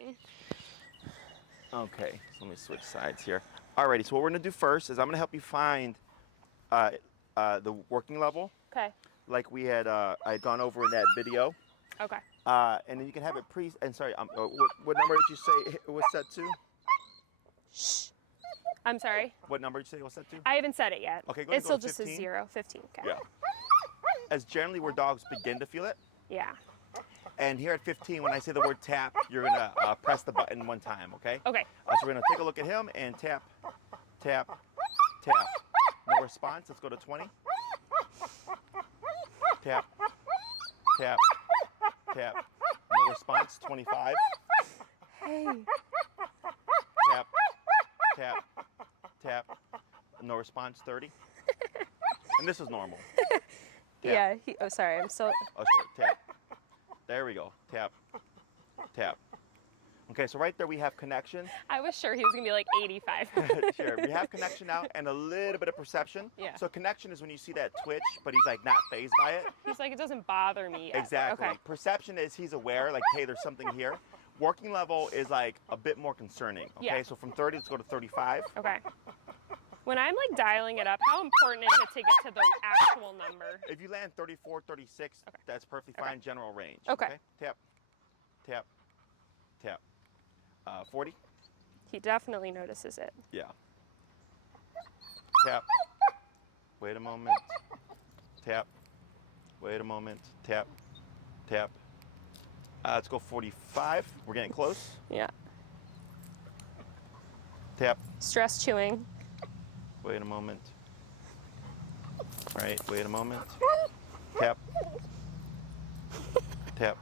fine. Okay, so let me switch sides here. Alrighty, so what we're gonna do first is I'm gonna help you find the working level, Okay. like we had I had gone over in that video. Okay. And then you can have it and sorry, what number did you say it was set to? Shh. I'm sorry. What number did you say it was set to? I haven't said it yet. Okay, go ahead and It still go to just says 15. 0, 15. Okay. Yeah. As generally where dogs begin to feel it. Yeah. And here at 15, when I say the word tap, you're gonna press the button one time, okay? Okay. So we're gonna take a look at him and tap, tap, tap. No response. Let's go to 20. Tap, tap, tap. No response. 25. Hey. Tap, tap, tap. No response. 30. And this is normal. Tap. Yeah. Oh, sorry. I'm so. Oh, sure. Tap. There we go. Tap, tap. Okay, so right there we have connection. I was sure he was gonna be like 85. Sure, we have connection now and a little bit of perception. Yeah. So connection is when you see that twitch, but he's like not fazed by it. He's like, it doesn't bother me yet. Exactly. Okay. Perception is he's aware, like, hey, there's something here. Working level is like a bit more concerning. Okay, Yeah. so from 30, let's go to 35. Okay. When I'm like dialing it up, how important is it to get to the actual number? If you land 34, 36, Okay. that's perfectly Okay. fine, general range. Okay. Tap, tap, tap. 40. He definitely notices it. Yeah. Tap. Wait a moment. Tap. Wait a moment. Tap. Tap. Let's go 45. We're getting close. Yeah. Tap. Stress chewing. Wait a moment. All right. Wait a moment. Tap. Tap.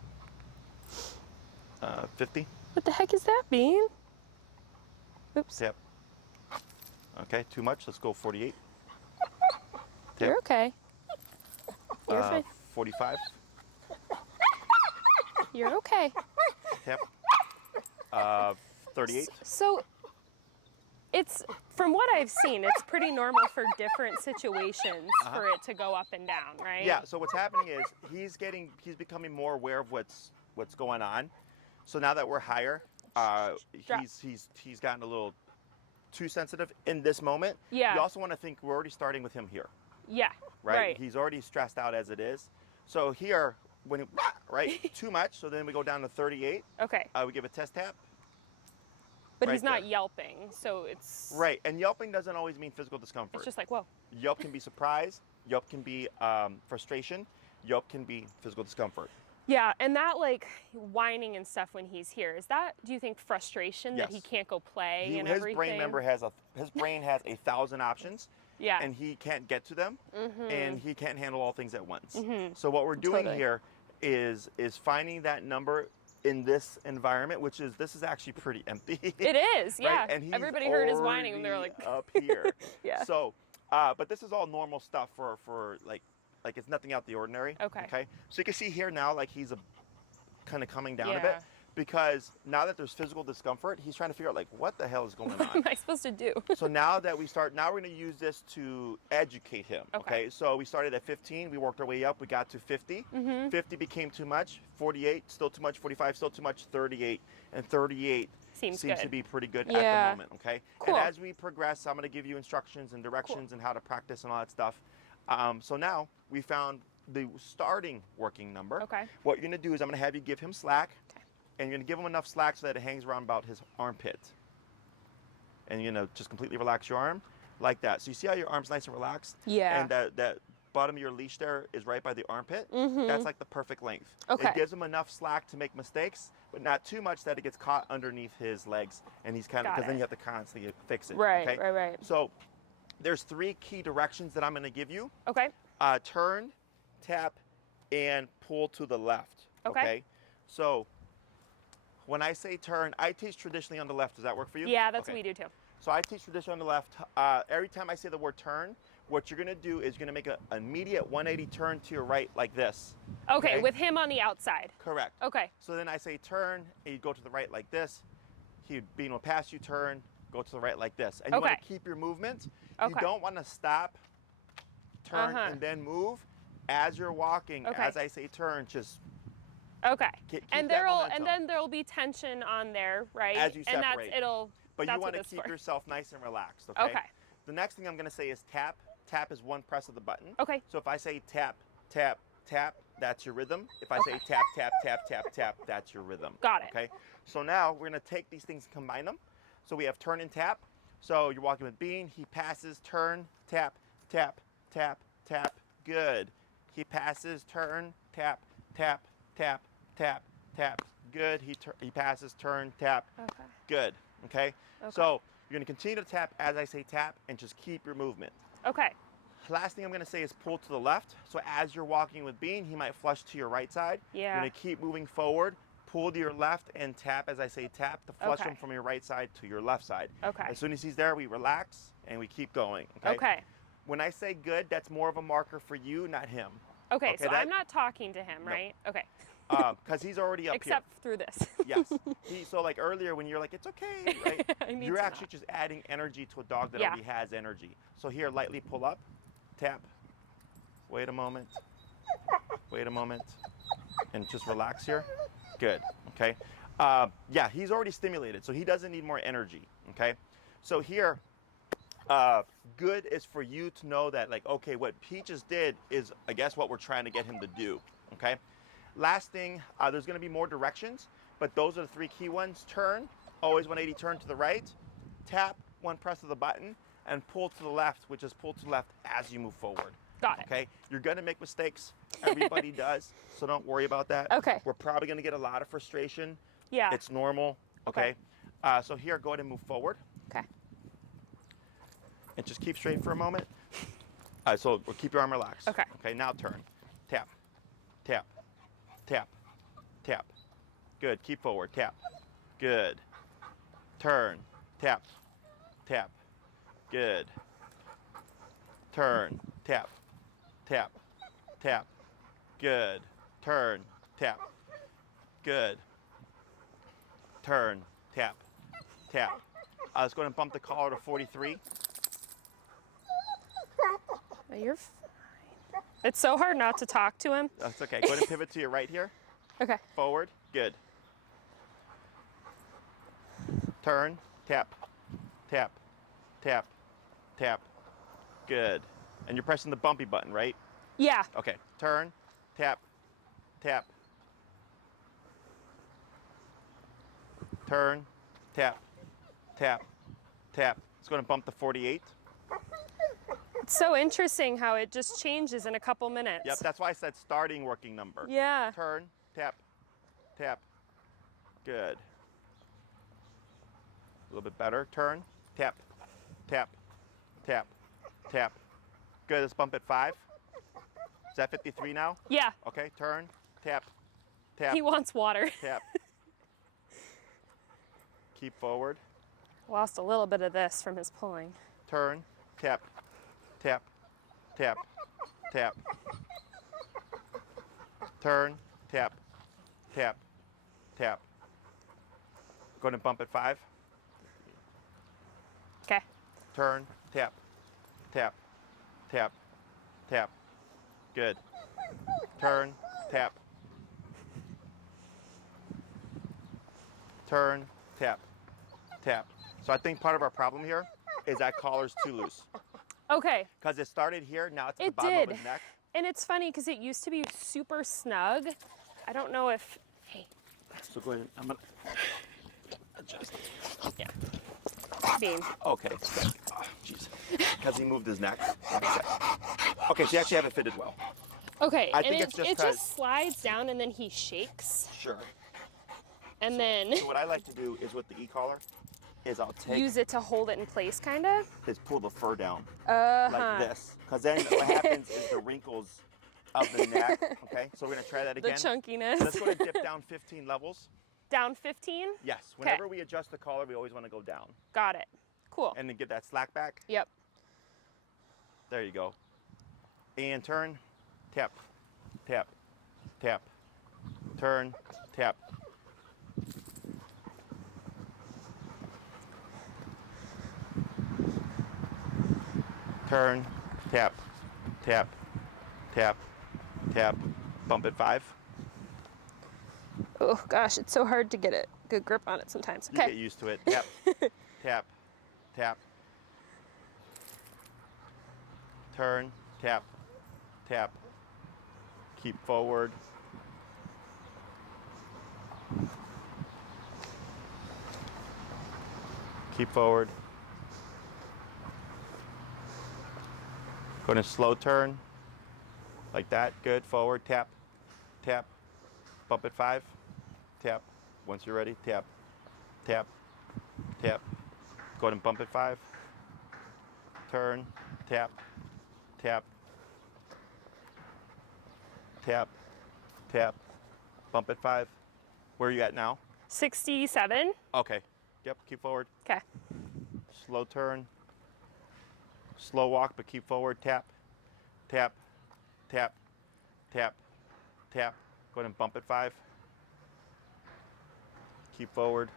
50. What the heck is that, Bean? Oops. Tap. Okay. Too much. Let's go 48. You're okay. You're fine. 45. You're okay. Tap. 38. So, it's from what I've seen, it's pretty normal for different situations for it to go up and down, right? Yeah, so what's happening is he's becoming more aware of what's going on. So now that we're higher, Drop. he's gotten a little too sensitive in this moment. Yeah. You also want to think we're already starting with him here, Yeah. right? He's already stressed out as it is. So here, when too much, so then we go down to 38. Okay. We give a test tap. But right he's not there. yelping, so it's Right, and yelping doesn't always mean physical discomfort. It's just like, whoa. Yelp can be surprise. Yelp can be frustration. Yelp can be physical discomfort. Yeah, and that like whining and stuff when he's here, is that, do you think, frustration that he Yes. can't go play and His everything? his brain has 1,000 options. Yeah. And he can't get to them, and he can't handle all things at once. So what we're doing Totally. here is finding that number in this environment, this is actually pretty empty. It is, yeah. Right? And he's Everybody heard his whining and they were like up here. Yeah. So, but this is all normal stuff for like it's nothing out the ordinary. Okay. Okay. So you can see here now, like he's kind of coming down a Yeah. bit, because now that there's physical discomfort, he's trying to figure out like what the hell is going what on. am I supposed to do? So now that we're going to use this to educate him. Okay. So we started at 15, we worked our way up, we got to 50. 50 became too much, 48, still too much, 45, still too much, 38. And 38 Seems to good. be pretty good at Yeah. the moment, okay? Cool. And as we progress, I'm going to give you instructions and directions and how to practice and all that stuff. So now we found the starting working number. Okay. What you're going to do is I'm going to have you give him slack. Okay. And you're going to give him enough slack so that it hangs around about his armpit. And you're going to just completely relax your arm like that. So you see how your arm's nice and relaxed? Yeah. And that bottom of your leash there is right by the armpit? That's like the perfect length. Okay. It gives him enough slack to make mistakes, but not too much that it gets caught underneath his legs. And he's kind of, Got because then it. you have to constantly fix it. Right, okay? right. So there's 3 key directions that I'm going to give you. Okay. Turn, tap, and pull to the left. Okay. So when I say turn, I teach traditionally on the left. Does that work for you? Yeah, that's Okay. what we do too. So I teach traditionally on the left. Every time I say the word turn, what you're going to do is you're going to make an immediate 180 turn to your right like this. Okay, with him on the outside. Correct. Okay. So then I say turn, and you go to the right like this. Bean will pass you, turn, go to the right like this. And you want Okay. to keep your movement. Okay. You don't want to stop, turn, and then move. As you're walking, Okay. as I say turn, just Okay. Keep And that momentum. and then there'll be tension on there, right? As you And separate. But that's you want what to it's keep for. yourself nice and relaxed, okay? Okay. The next thing I'm going to say is tap. Tap is one press of the button. Okay. So if I say tap, tap, tap, that's your rhythm. If I Okay. say tap, tap, tap, tap, tap, that's your rhythm. Got it. Okay. So now we're going to take these things and combine them. So we have turn and tap. So you're walking with Bean. He passes, turn, tap, tap, tap, tap. Good. He passes, turn, tap, tap, tap, tap, tap. Good. He passes, turn, tap. Okay. Good. Okay. Okay. So you're going to continue to tap as I say tap and just keep your movement. Okay. Last thing I'm going to say is pull to the left. So as you're walking with Bean, he might flush to your right side. Yeah. You're going to keep moving forward, pull to your left, and tap as I say tap to flush Okay. him from your right side to your left side. Okay. As soon as he's there, we relax and we keep going. Okay. Okay. When I say good, that's more of a marker for you, not him. Okay, Okay, so I'm not talking to him, No. right? Okay. Because he's already up Except through this. here. Yes. So like earlier when you're like, it's okay, right? I need You're to actually just adding energy to a dog that Yeah. already has energy. So here, lightly pull up, tap, wait a moment, wait a moment, and just relax here. Good, okay? Yeah, he's already stimulated, so he doesn't need more energy, okay? So here, good is for you to know that, like, okay, what Peaches did is, I guess, what we're trying to get him to do, okay? Last thing, there's gonna be more directions, but those are the three key ones. Turn, always 180 turn to the right, tap, one press of the button, and pull to the left, which is pull to the left as you move forward. Got it. Okay, you're gonna make mistakes. Everybody does, so don't worry about that. Okay. We're probably gonna get a lot of frustration. Yeah. It's normal. Okay. Okay. So here, go ahead and move forward, Okay. and just keep straight for a moment. So we'll keep your arm relaxed. Okay. Okay. Now turn. Tap. Tap. Tap. Tap. Good. Keep forward. Tap. Good. Turn. Tap. Tap. Good. Turn. Tap. Tap. Tap. Good. Turn. Tap. Good. Turn. Tap. Tap. Let's go ahead and bump the collar to 43. No, you're fine. It's so hard not to talk to him. That's okay. Go ahead and pivot to your right here. Okay. Forward. Good. Turn. Tap. Tap. Tap. Tap. Good. And you're pressing the bumpy button, right? Yeah. Okay. Turn. Tap. Tap. Turn. Tap. Tap. Tap. Let's go ahead and bump the 48. It's so interesting how it just changes in a couple minutes. Yep, that's why I said starting working number. Yeah. Turn, tap, tap. Good. A little bit better. Turn, tap, tap, tap, tap. Good. Let's bump it 5. Is that 53 now? Yeah. Okay. Turn, tap, tap, He wants water. tap. Keep forward. Lost a little bit of this from his pulling. Turn, tap, tap, tap, tap. Turn, tap, tap, tap. Go ahead and bump it 5. Okay. Turn, tap, tap, tap, tap. Good. Turn, tap. Turn, tap, tap. So I think part of our problem here is that collar's too loose. Okay. Because it started here, now it's at the It bottom did. of his neck. And it's funny because it used to be super snug. I don't know if, hey, So go ahead, I'm gonna adjust. yeah. Bean. Okay. Oh, jeez. Because he moved his neck. Okay, so you actually have it fitted well. Okay, I and think it, it's just it 'cause- just slides down and then he shakes. Sure. And then So what I like to do is with the e-collar, is I'll take, use it to hold it in place, kind of. is pull the fur down Uh-huh. like this. Because then what happens is the wrinkles of the neck. Okay, so we're gonna try that The again. chunkiness. Let's go ahead and dip down 15 levels. Down 15? Yes, whenever we adjust the collar, we always want to go down. Got it. Cool. And then get that slack back. Yep. There you go. And turn, tap, tap, tap. Turn, tap. Turn, tap, tap, tap, tap. Bump it 5. Oh gosh, it's so hard to get a good grip on it sometimes. You Okay. get used to it. Tap, tap, tap. Turn, tap, tap. Keep forward. Keep forward. Go to slow turn. Like that. Good. Forward. Tap, tap. Bump it 5. Tap. Once you're ready, tap, tap, tap. Go ahead and bump it 5. Turn, tap, tap, tap, tap. Bump it 5. Where are you at now? 67. Okay. Yep, keep forward. Okay. Slow turn. Slow walk, but keep forward. Tap, tap, tap, tap, tap. Go ahead and bump it 5. Keep forward.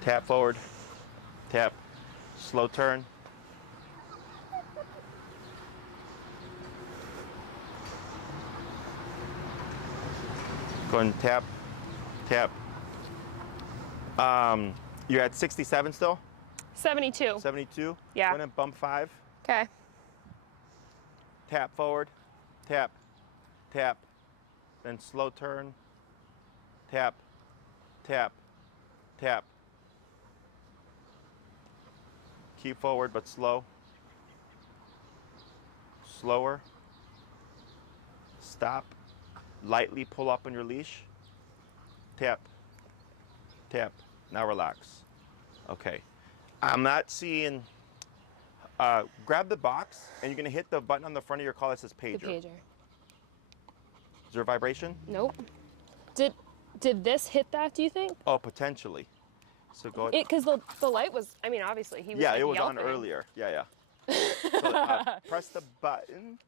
Tap forward. Tap. Slow turn. Go and tap, tap. You're at 67 still? 72. 72? Yeah. Go ahead and bump 5. Okay. Tap forward. Tap, tap. Then slow turn. Tap, tap, tap. Keep forward, but slow. Slower. Stop. Lightly pull up on your leash. Tap, tap. Now relax. Okay. I'm not seeing. Grab the box, and you're gonna hit the button on the front of your collar that says pager. The pager. Is there a vibration? Nope. Did this hit that, do you think? Oh, potentially. So go. Because the light was, I mean, obviously he was Yeah, like, it was on yelping. earlier. Yeah, yeah. So, press the button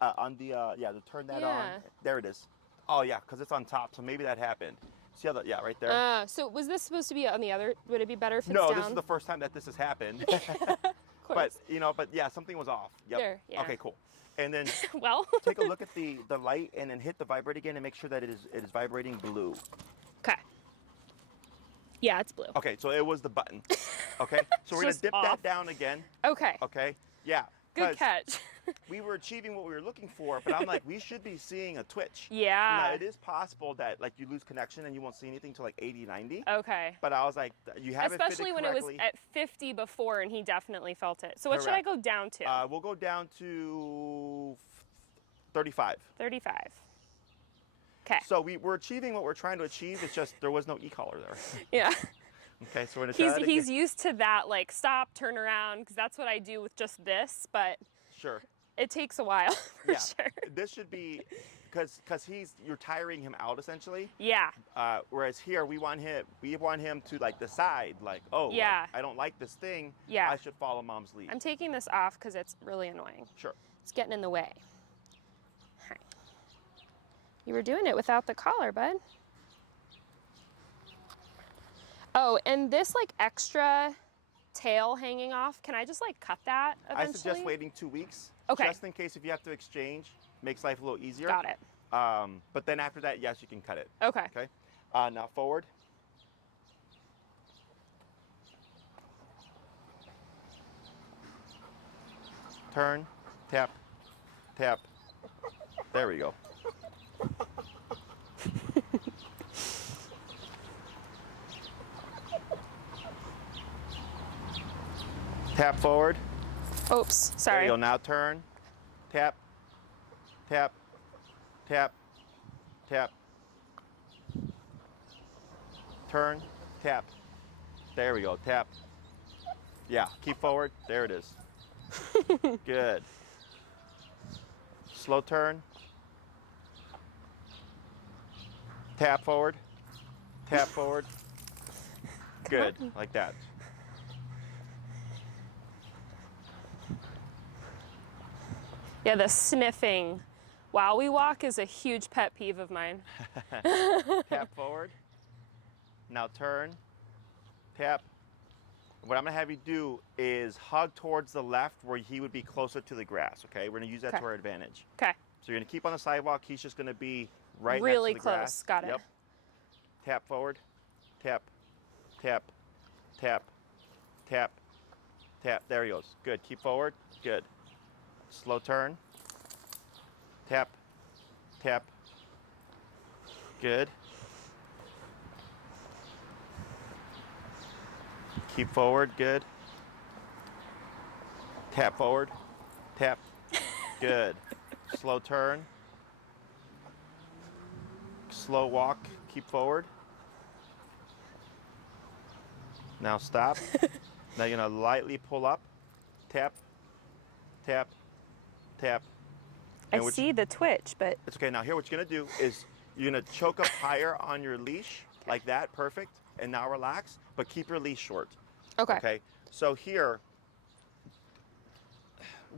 on the to turn that on. Yeah. There it is. Oh yeah, because it's on top, so maybe that happened. See how that? Yeah, right there. So was this supposed to be on the other? Would it be better if it's No, down? this is the first time that this has happened. Of course. but yeah, something was off. Yep. There, yeah. Okay, cool. And then Well. take a look at the light and then hit the vibrate again and make sure that it is vibrating blue. Okay. Yeah, it's blue. Okay, so it was the button. Okay, so we're gonna Just dip off. that down again. Okay. Okay, yeah. Good 'cause catch. We were achieving what we were looking for, but I'm like, we should be seeing a twitch. Yeah. Now, it is possible that like you lose connection and you won't see anything till like 80, 90. Okay. But I was like, you haven't Especially when correctly. it was at 50 before and he definitely felt it. So what should I Correct. go down to? We'll go down to 35. 35. Okay. So we're achieving what we're trying to achieve. It's just there was no e-collar there. Yeah. Okay, so we're gonna try that He's again. used to that, like stop, turn around, because that's what I do with just this, but Sure. it takes a while for Yeah. sure. This should be because you're tiring him out essentially. Yeah. Whereas here we want him to like decide like, oh, like, Yeah. I don't like this thing. Yeah. I should follow mom's lead. I'm taking this off because it's really annoying. Sure. It's getting in the way. Hi. You were doing it without the collar, bud. Oh, and this like extra tail hanging off, can I just like cut that eventually? I suggest waiting 2 weeks. Okay. Just in case if you have to exchange, makes life a little easier. Got it. But then after that, yes, you can cut it. Okay. Okay. Now forward. Turn, tap, tap. There we go. Tap forward. Oops, There sorry. you go. Now turn, tap, tap, tap, tap. Turn, tap. There we go. Tap. Yeah. Keep forward. There it is. Good. Slow turn. Tap forward. Tap forward. Good. Like that. Yeah, the sniffing while we walk is a huge pet peeve of mine. Tap forward. Now turn. Tap. what I'm gonna have you do is hug towards the left where he would be closer to the grass, okay? We're gonna use that to our advantage. Okay. So you're gonna keep on the sidewalk. He's just gonna be right Really next to the close. grass. Got it. Yep. Tap forward, tap, tap, tap, tap, tap. There he goes. Good. Keep forward. Good. Slow turn. Tap, tap. Good. Keep forward. Good. Tap forward. Tap. Good. Slow turn. Slow walk. Keep forward. Now stop. Now you're gonna lightly pull up. Tap. Tap. Tap. I see the twitch, but it's okay. Now here, what you're gonna do is you're gonna choke up higher on your leash, like that. Perfect. And now relax, but keep your leash short. okay. Okay. So here,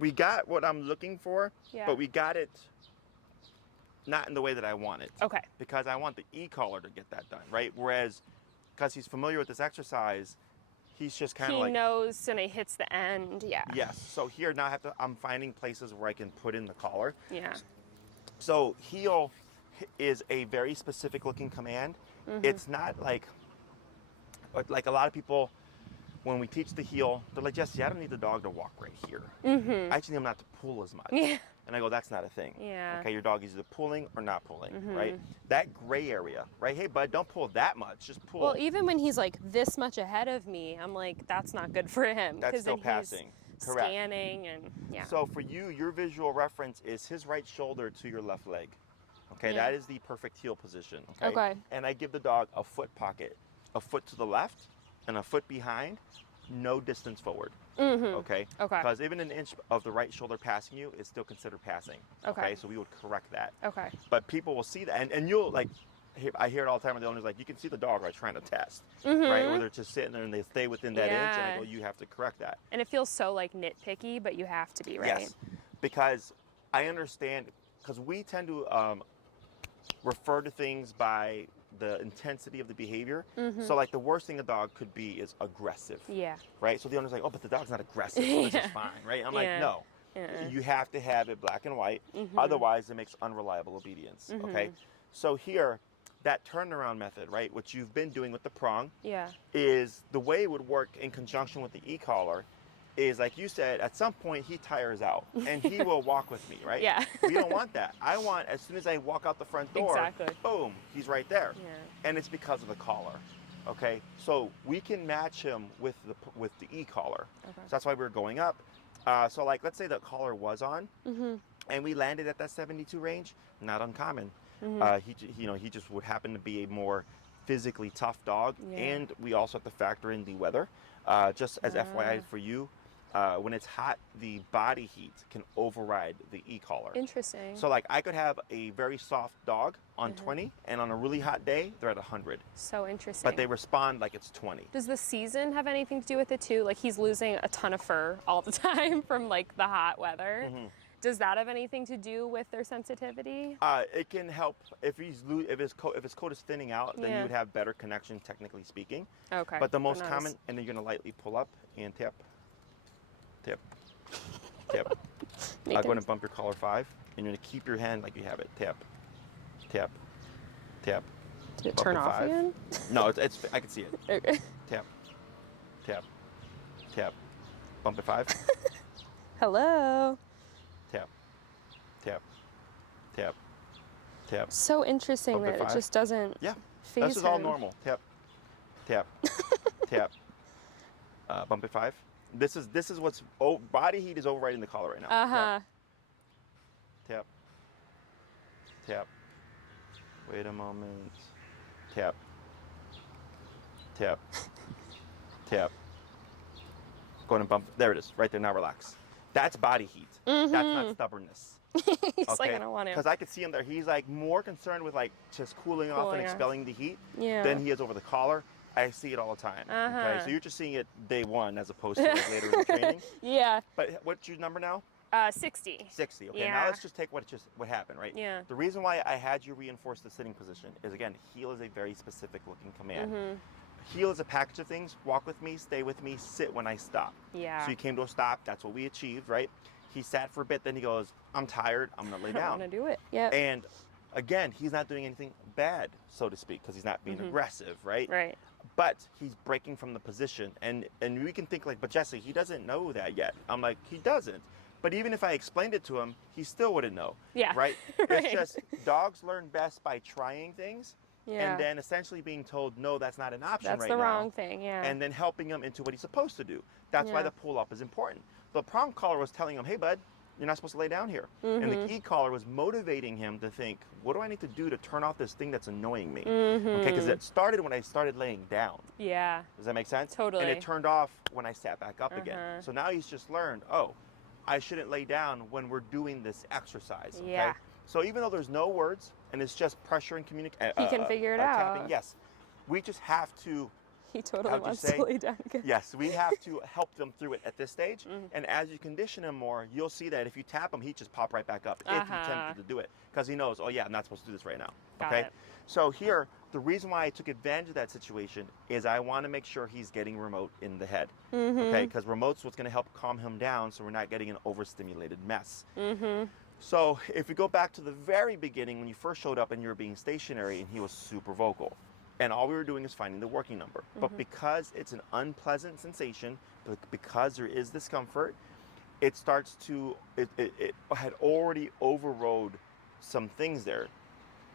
we got what I'm looking for, Yeah. but we got it not in the way that I want it. Okay. Because I want the e-collar to get that done, right? Whereas, because he's familiar with this exercise, he's just kind of He like, knows and he hits the end. Yeah. yes. So here now I'm finding places where I can put in the collar. Yeah. So heel is a very specific looking command. It's not like a lot of people, when we teach the heel, they're like, Jesse, I don't need the dog to walk right here. I just need him not to pull as much. Yeah. And I go, that's not a thing. Yeah. Okay, your dog is either pulling or not pulling, right? That gray area, right? Hey, bud, don't pull that much. Just pull. Well, even when he's like this much ahead of me, I'm like, that's not good for him. That's still then passing. He's Correct. scanning and yeah. So for you, your visual reference is his right shoulder to your left leg. Okay, Yeah. that is the perfect heel position. Okay? Okay. And I give the dog a foot pocket, a foot to the left and a foot behind, no distance forward. Okay? Okay. Because even an inch of the right shoulder passing you is still considered passing. Okay. So we would correct that. Okay. But people will see that, and you'll like, I hear it all the time with the owners, like, you can see the dog right trying to test, right? Where they're just sitting there and they stay within that inch, and I Yeah. go, you have to correct that. And it feels so like nitpicky, but you have to be, right? Yes, because I understand, because we tend to refer to things by the intensity of the behavior. So like the worst thing a dog could be is aggressive, Yeah. right? So the owner's like, oh, but the dog's not aggressive, so this is fine, right? I'm like, Yeah. no. You have to have it black and white, otherwise it makes unreliable obedience, okay? So here, that turnaround method, right, which you've been doing with the prong, Yeah. is the way it would work in conjunction with the e-collar is, like you said, at some point he tires out and he will walk with me, right? Yeah. We don't want that. I want, as soon as I walk out the front door, Exactly. boom, he's right there. Yeah. And it's because of the collar, okay? So we can match him with the e-collar. Okay. So that's why we're going up. So like, let's say the collar was on and we landed at that 72 range, not uncommon. He just would happen to be a more physically tough dog. Yeah. And we also have to factor in the weather. Just as FYI for you, when it's hot, the body heat can override the e-collar. Interesting. So like I could have a very soft dog on 20 and on a really hot day, they're at 100. So interesting. But they respond like it's 20. Does the season have anything to do with it too? Like he's losing a ton of fur all the time from like the hot weather. Does that have anything to do with their sensitivity? It can help if his coat is thinning out, then you would have better connection, technically speaking. Okay. But the most not common, as- and then you're gonna lightly pull up and tap, tap, tap. Go ahead and bump your collar 5, and you're gonna keep your hand like you have it. Tap, tap, tap. Did it bump turn it off 5. again? No, it's I can see it. Okay. Tap, tap, tap. Bump it 5. Hello. Tap, tap, tap, tap. So interesting Bump it that it 5. just doesn't Yeah, phase this is all him. normal. Tap, tap, tap. Bump it 5. This is what's body heat is overriding the collar right now. Uh-huh. Tap, tap. Wait a moment. Tap, tap, tap. Go ahead and bump. There it is, right there. Now relax. That's body heat. That's not stubbornness. He's like, I don't want to. Because I could see him there. He's like more concerned with like just cooling off and Cooling off. expelling the heat Yeah. than he is over the collar. I see it all the time. Okay, so you're just seeing it day one as opposed to like later in the training. Yeah. But what's your number now? 60. 60. Okay, Yeah. now let's just take what happened, right? Yeah. The reason why I had you reinforce the sitting position is, again, heel is a very specific looking command. heel is a package of things. Walk with me, stay with me, sit when I stop. Yeah. So he came to a stop. That's what we achieved, right? He sat for a bit. Then he goes, I'm tired. I'm going to lay down. I want to do it. Yeah. And again, he's not doing anything bad, so to speak, because he's not being aggressive, right? Right. But he's breaking from the position. And we can think like, but Jesse, he doesn't know that yet. I'm like, he doesn't. But even if I explained it to him, he still wouldn't know. Yeah. Right? Right. It's just dogs learn best by trying things. Yeah. And then essentially being told, no, that's not an option That's right the now. wrong thing, yeah. And then helping him into what he's supposed to do. That's why Yeah. the pull up is important. The prong collar was telling him, hey, bud, you're not supposed to lay down here. And the key collar was motivating him to think, what do I need to do to turn off this thing that's annoying me? Okay, because it started when I started laying down. Yeah. Does that make sense? Totally. And it turned off when I sat back up again. So now he's just learned, oh, I shouldn't lay down when we're doing this exercise. Okay? Yeah. So even though there's no words and it's just pressure and communication, He can figure it tapping, out. yes, we just have to. He totally How'd you wants say? to lay down again. Yes, we have to help them through it at this stage. And as you condition him more, you'll see that if you tap him, he just pop right back up if you tempted to do it, because he knows, oh yeah, I'm not supposed to do this right now. Got Okay. it. So here, the reason why I took advantage of that situation is I want to make sure he's getting remote in the head. Okay, because remote's what's going to help calm him down, so we're not getting an overstimulated mess. So if we go back to the very beginning, when you first showed up and you were being stationary and he was super vocal, and all we were doing is finding the working number. But because it's an unpleasant sensation, because there is discomfort, it starts to, it had already overrode some things there.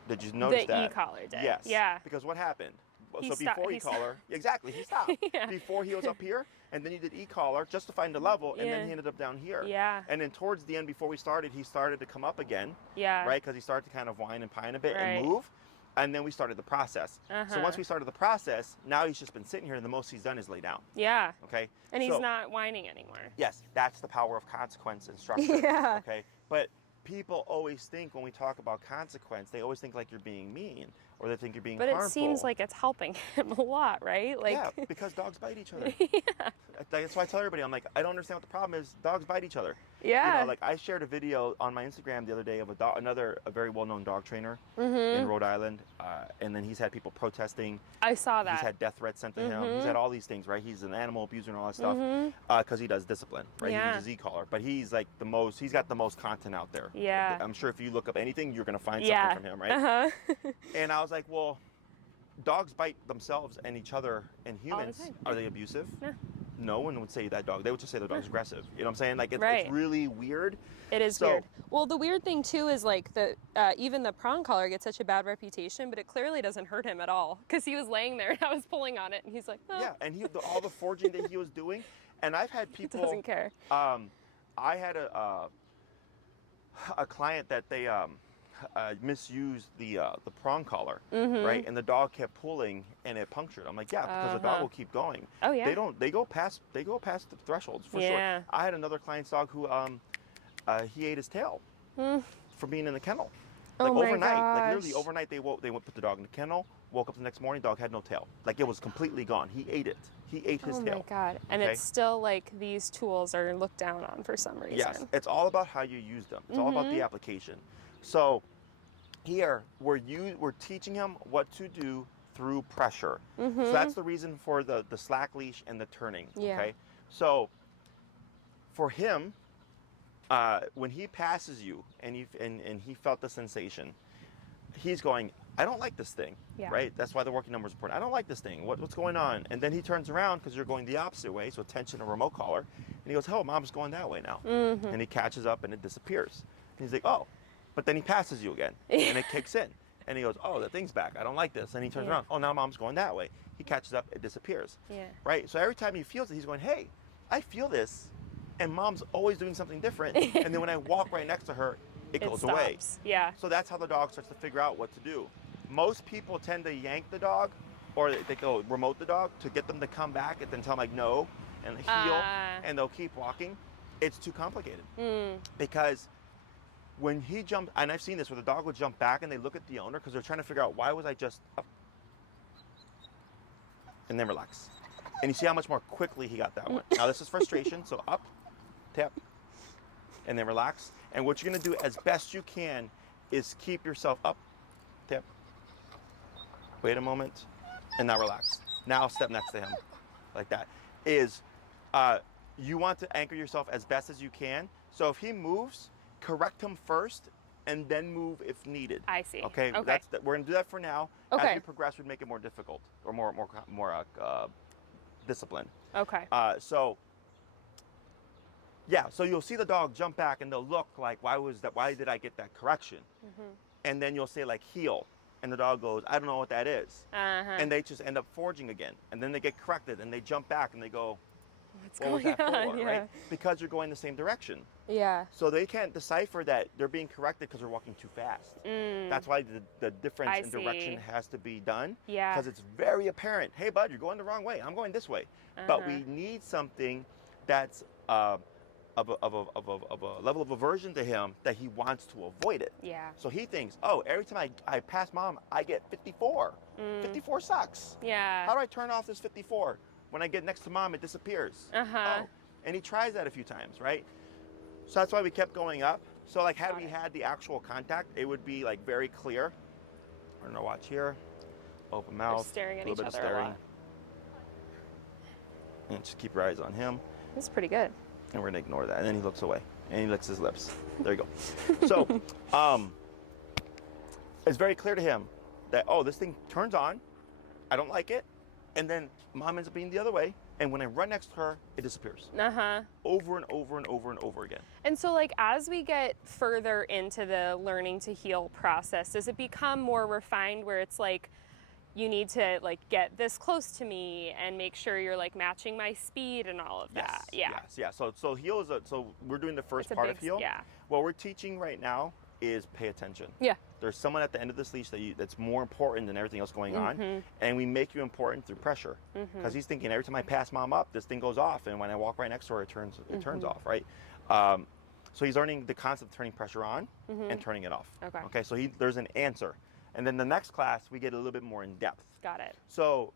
Did you notice that? The e-collar did. Yes. Yeah. Because what happened? He So stopped- before he stopped. e-collar, exactly, he stopped. Yeah. Before he was up here, and then he did e-collar just to find the level, and Yeah. then he ended up down here. Yeah. And then towards the end, before we started, he started to come up again, Yeah. right? Because he started to kind of whine and pine a bit Right. and move. And then we started the process. So once we started the process, now he's just been sitting here, and the most he's done is lay down. Yeah. Okay. And he's So- not whining anymore. Yes, that's the power of consequence and structure. Yeah. Okay. But people always think when we talk about consequence, they always think like you're being mean, or they think you're being But harmful. it seems like it's helping him a lot, right? Like, yeah, because dogs bite each other. yeah. That's why I tell everybody, I'm like, I don't understand what the problem is. Dogs bite each other. Yeah. You know, like I shared a video on my Instagram the other day of a very well-known dog trainer in Rhode Island, and then he's had people protesting. I saw that. He's had death threats sent to him. He's had all these things, right? He's an animal abuser and all that stuff because he does discipline, right? Yeah. He uses e-collar, but he's like he's got the most content out there. Yeah. I'm sure if you look up anything, you're going to find Yeah. something from him, right? Uh-huh. And I was like, well, dogs bite themselves and each other and All the humans. time. Are they abusive? No. No one would say that dog. They would just say the dog's aggressive. You know what I'm saying? Like, Right. it's really weird. It is So- weird. Well, the weird thing too is like even the prong collar gets such a bad reputation, but it clearly doesn't hurt him at all because he was laying there and I was pulling on it and he's like, oh. Yeah, and all the forging that he was doing. And I've had He people. doesn't care. I had a client that they misused the prong collar, right? And the dog kept pulling and it punctured. I'm like, yeah, because the dog will keep going. Oh, yeah. They go past the thresholds for Yeah. sure. I had another client's dog who he ate his tail from being in the kennel. Like Oh my overnight, like literally gosh. overnight, they went put the dog in the kennel. Woke up the next morning, dog had no tail. Like it was completely gone. He ate it. He ate his Oh tail. my God. And okay? it's still like these tools are looked down on for some reason. Yes, it's all about how you use them. It's all about the application. So here we're teaching him what to do through pressure. So that's the reason for the slack leash and the turning. Yeah. Okay. So for him, when he passes you and he felt the sensation, he's going, I don't like this thing. Yeah. Right? That's why the working number is important. I don't like this thing. What's going on? And then he turns around because you're going the opposite way, so tension and remote collar. And he goes, oh, mom's going that way now. And he catches up and it disappears. And he's like, oh. But then he passes you again and it kicks in. And he goes, oh, the thing's back. I don't like this. And he turns around. Oh, now mom's going that way. He catches up. It disappears. Yeah. Right? So every time he feels it, he's going, hey, I feel this. And mom's always doing something different. And then when I walk right next to her, it goes away. stops. Yeah. So that's how the dog starts to figure out what to do. Most people tend to yank the dog or they go remote the dog to get them to come back and then tell them like no and heel and they'll keep walking. It's too complicated because when he jumped, and I've seen this where the dog would jump back and they look at the owner because they're trying to figure out why was I just up and then relax. And you see how much more quickly he got that one. Now this is frustration, so up, tap, and then relax. And what you're gonna do as best you can is keep yourself up, tap, wait a moment, and now relax. Now step next to him, like that. You want to anchor yourself as best as you can. So if he moves, correct him first, and then move if needed. I see. Okay. Okay. We're gonna do that for now. Okay. As we progress, we'd make it more difficult or more disciplined. Okay. So you'll see the dog jump back, and they'll look like, why did I get that correction? And then you'll say like heel, and the dog goes, I don't know what that is. And they just end up forging again, and then they get corrected, and they jump back, and they go, what was that for? Yeah. Right? Because you're going the same direction. Yeah. So they can't decipher that they're being corrected because they're walking too fast. That's why the difference in direction has to be done. Yeah. Because it's very apparent. Hey, bud, you're going the wrong way. I'm going this way. But we need something that's of a level of aversion to him that he wants to avoid it. Yeah. So he thinks, oh, every time I pass mom, I get 54. 54 sucks. Yeah. How do I turn off this 54? When I get next to mom, it disappears. Oh. And he tries that a few times, right? So that's why we kept going up. So like had we had the actual contact, it would be like very clear. We're gonna watch here. Open mouth. We're staring at a little each bit other of a staring. lot. And just keep your eyes on him. That's pretty good. And we're gonna ignore that. And then he looks away. And he licks his lips. There you go. So it's very clear to him that, oh, this thing turns on. I don't like it. And then mom ends up being the other way. And when I run next to her, it disappears. Over and over and over and over again. And so like as we get further into the learning to heal process, does it become more refined where it's like, you need to like get this close to me and make sure you're like matching my speed and all of that? Yeah. Yes. So heal is so we're doing the first part of heal. Yeah. What we're teaching right now is pay attention. Yeah. There's someone at the end of this leash that's more important than everything else going on, and we make you important through pressure. Because he's thinking every time I pass mom up, this thing goes off, and when I walk right next to her, it turns off, right? So he's learning the concept of turning pressure on and turning it off. Okay. So there's an answer, and then the next class we get a little bit more in depth. Got it. So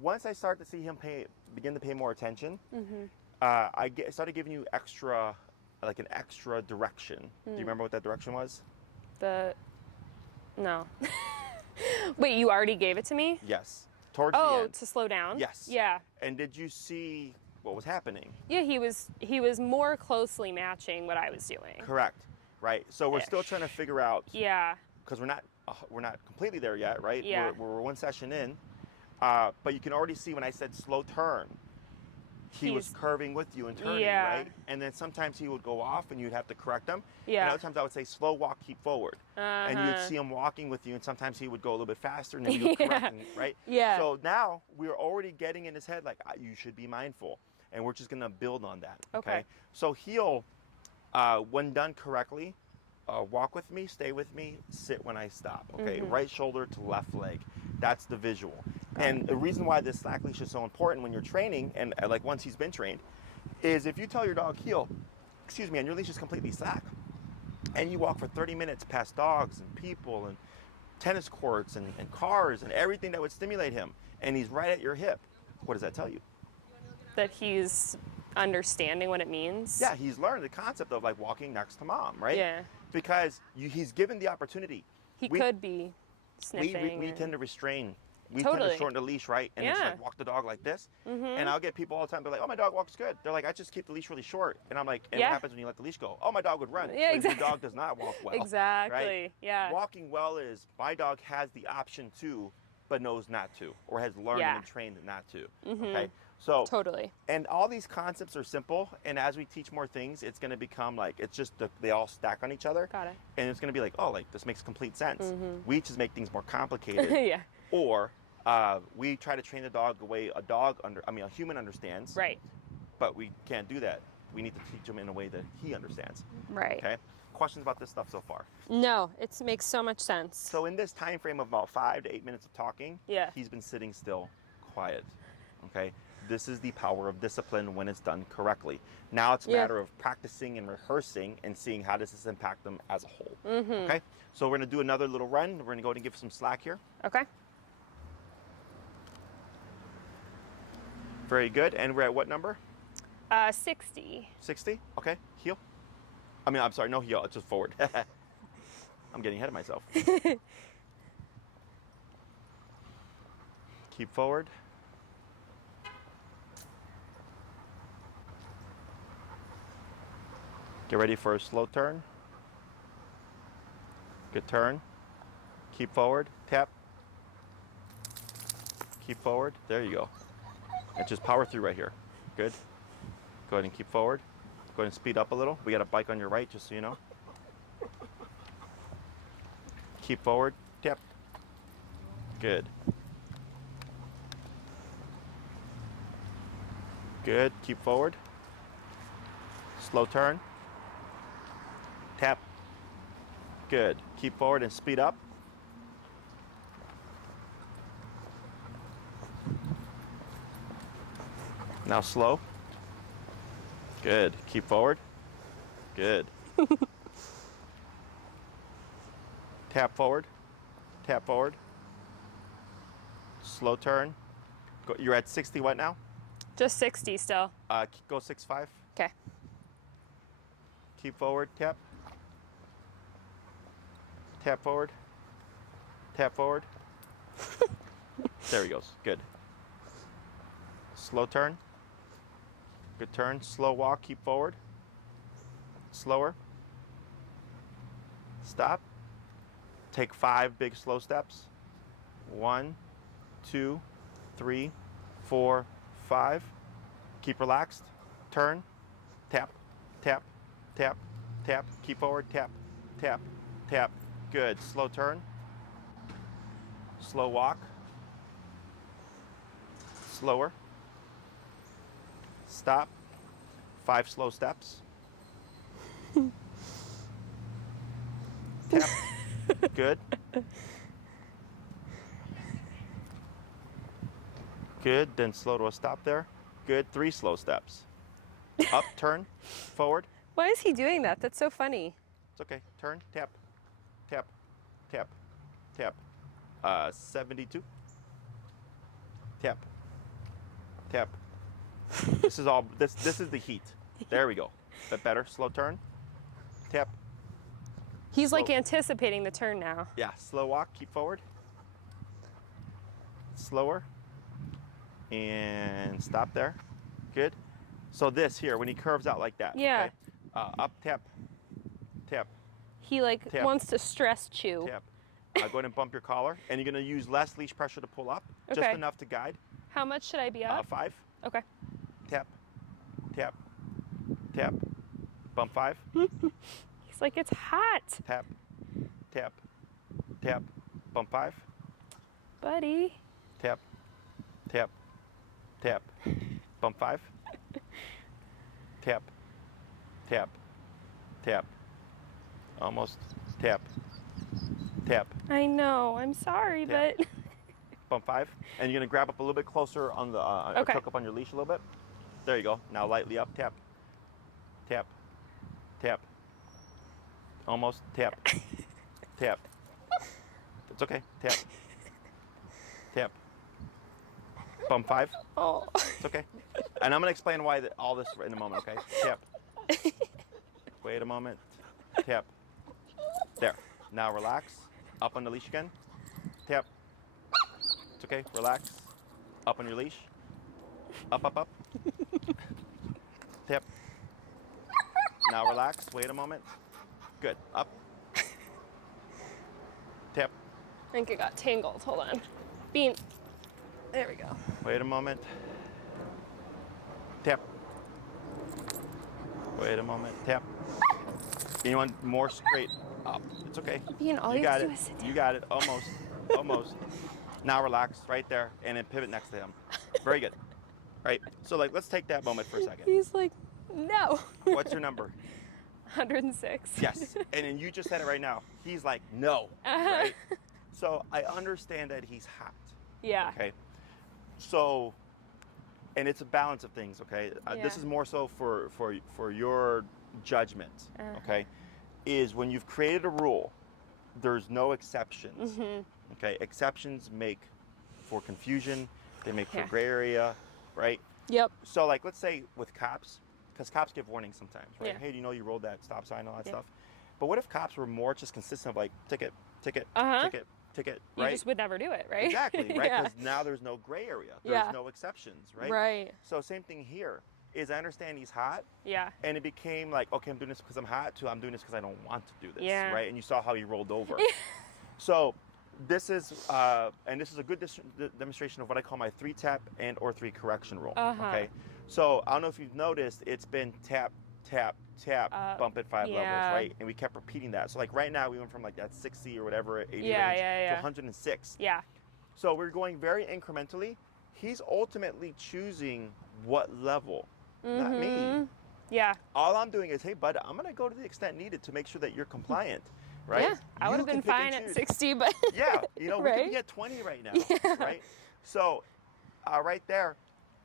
once I start to see him begin to pay more attention, I started giving you an extra direction. Do you remember what that direction was? No. Wait, you already gave it to me? Yes. Towards the end. To slow down? Yes. Yeah. And did you see what was happening? Yeah, he was more closely matching what I was doing. Correct. Right. So we're still trying to figure out. Yeah. Because we're not completely there yet, right? Yeah. We're one session in, but you can already see when I said slow turn, he was curving with you and turning, right? And then sometimes he would go off and you'd have to correct him. Yeah. And other times I would say slow walk, keep forward. And you'd see him walking with you, and sometimes he would go a little bit faster and then you would correct him, right? Yeah. So now we're already getting in his head like, you should be mindful. And we're just gonna build on that, okay? So heel, when done correctly, walk with me, stay with me, sit when I stop, okay? Right shoulder to left leg. That's the visual. And the reason why this slack leash is so important when you're training, and like once he's been trained, is if you tell your dog heel, and your leash is completely slack, and you walk for 30 minutes past dogs and people and tennis courts and cars and everything that would stimulate him, and he's right at your hip, what does that tell you? That he's understanding what it means? Yeah, he's learned the concept of like walking next to mom, right? Yeah. Because he's given the opportunity. He could be sniffing. We tend to restrain. We Totally. tend to shorten the leash, right? And just like walk the dog like this. And I'll get people all the time, they're like, oh, my dog walks good. They're like, I just keep the leash really short. And I'm like, and what happens when you let the leash go? Oh, my dog would run. Yeah, So exactly. your dog does not walk well. Exactly, right? Yeah. Walking well is my dog has the option to, but knows not to, or has learned and trained not to, okay? So Totally. And all these concepts are simple, and as we teach more things, it's gonna become like, it's just, they all stack on each other. Got it. And it's gonna be like, oh, like this makes complete sense. We just make things more complicated. Yeah. Or we try to train the dog the way a human understands. Right. But we can't do that. We need to teach him in a way that he understands. Right. Okay? Questions about this stuff so far? No, it makes so much sense. So in this time frame of about 5 to 8 minutes of talking, he's been sitting still, quiet. Okay? This is the power of discipline when it's done correctly. Now it's a matter of practicing and rehearsing and seeing how does this impact them as a whole. Okay? So we're gonna do another little run. We're gonna go ahead and give some slack here. Okay. Very good. And we're at what number? 60. 60? Okay. Heel. I'm sorry, no heel, it's just forward. I'm getting ahead of myself. Keep forward. Get ready for a slow turn. Good turn. Keep forward. Tap. Keep forward. There you go. And just power through right here. Good. Go ahead and keep forward. Go ahead and speed up a little. We got a bike on your right, just so you know. Keep forward. Tap. Good. Good. Keep forward. Slow turn. Tap. Good. Keep forward and speed up. Now slow. Good. Keep forward. Good. Tap forward. Tap forward. Slow turn. Go, you're at 60 what now? Just 60 still. Go 6.5. Okay. Keep forward. Tap. Tap forward. Tap forward. There he goes. Good. Slow turn. Good turn. Slow walk. Keep forward. Slower. Stop. Take 5 big slow steps. 1, 2, 3, 4, 5. Keep relaxed. Turn. Tap. Tap. Tap. Tap. Keep forward. Tap. Tap. Tap. Good. Slow turn. Slow walk. Slower. Stop. 5 slow steps. Tap. Good. Good. Then slow to a stop there. Good. 3 slow steps. Up, turn, forward. Why is he doing that? That's so funny. It's okay. Turn, tap, tap, tap, tap. 72. Tap, tap. This is all. This is the heat. There we go. Bit better. Slow turn. Tap. He's Slow. like anticipating the turn now. Yeah. Slow walk. Keep forward. Slower. And stop there. Good. So this here, when he curves out like that. Yeah. Okay? Up, tap, tap, He like Tap. wants to stress chew. tap. Go ahead and bump your collar, and you're going to use less leash pressure to pull up, just Okay. enough to guide. How much should I be up? 5. Okay. Tap, tap, tap. Bump 5. He's like, it's hot, Tap, tap, tap. Bump 5. buddy. Tap, tap, tap. Bump 5. Tap, tap, tap. Almost. Tap, tap. I know. I'm sorry, Tap. but Bump 5. And you're going to grab up a little bit closer on the, Okay. tuck up on your leash a little bit. There you go. Now lightly up. Tap, tap, tap. Almost. Tap, tap. It's okay. Tap, tap. Bump 5. oh, It's okay. And I'm going to explain why all this in a moment, okay? Tap. Wait a moment. Tap. There. Now relax. Up on the leash again. Tap. It's okay. Relax. Up on your leash. Up, up, up. Tap. Now relax. Wait a moment. Good. Up. Tap. I think it got tangled. Hold on. Bean. There we go. Wait a moment. Tap. Wait a moment. Tap. You want more straight up. It's okay. Bean, all You you got have to it. do is sit down. You got it. Almost. Almost. Now relax right there and then pivot next to him. Very good. Right. So like let's take that moment for a second. He's like, no. What's your number? 106. Yes. And then you just said it right now. He's like, no. Right? So I understand that he's hot. Yeah. Okay. So, and it's a balance of things. Okay. This Yeah. is more so for your judgment. Okay. Is when you've created a rule, there's no exceptions. Okay. Exceptions make for confusion. They make for Yeah. gray area, right? Yep. So like, let's say with cops, because cops give warnings sometimes, right? Yeah. Hey, do you know you rolled that stop sign, all that Yeah. stuff? But what if cops were more just consistent of like, ticket, ticket, Uh-huh. ticket, ticket, You right? just would never do it, right? Exactly, right? Yeah. Because now there's no gray area. There's Yeah. no exceptions, right? Right. So same thing here is I understand he's hot, Yeah. and it became like, okay, I'm doing this because I'm hot, to I'm doing this because I don't want to do this, Yeah. right? And you saw how he rolled over. So this is, and this is a good demonstration of what I call my 3-tap and or 3 correction rule, okay? So I don't know if you've noticed, it's been tap, tap, tap, bump at 5 levels, right? And we kept repeating that. So like right now we went from like that 60 or whatever, 80 range to 106. Yeah. So we're going very incrementally. He's ultimately choosing what level, not me. Yeah. All I'm doing is, hey, bud, I'm going to go to the extent needed to make sure that you're compliant, right? Yeah. I would You have been can pick and fine at choose. 60, but Yeah, you know, we Right? could be at 20 right now, Yeah. right? So right there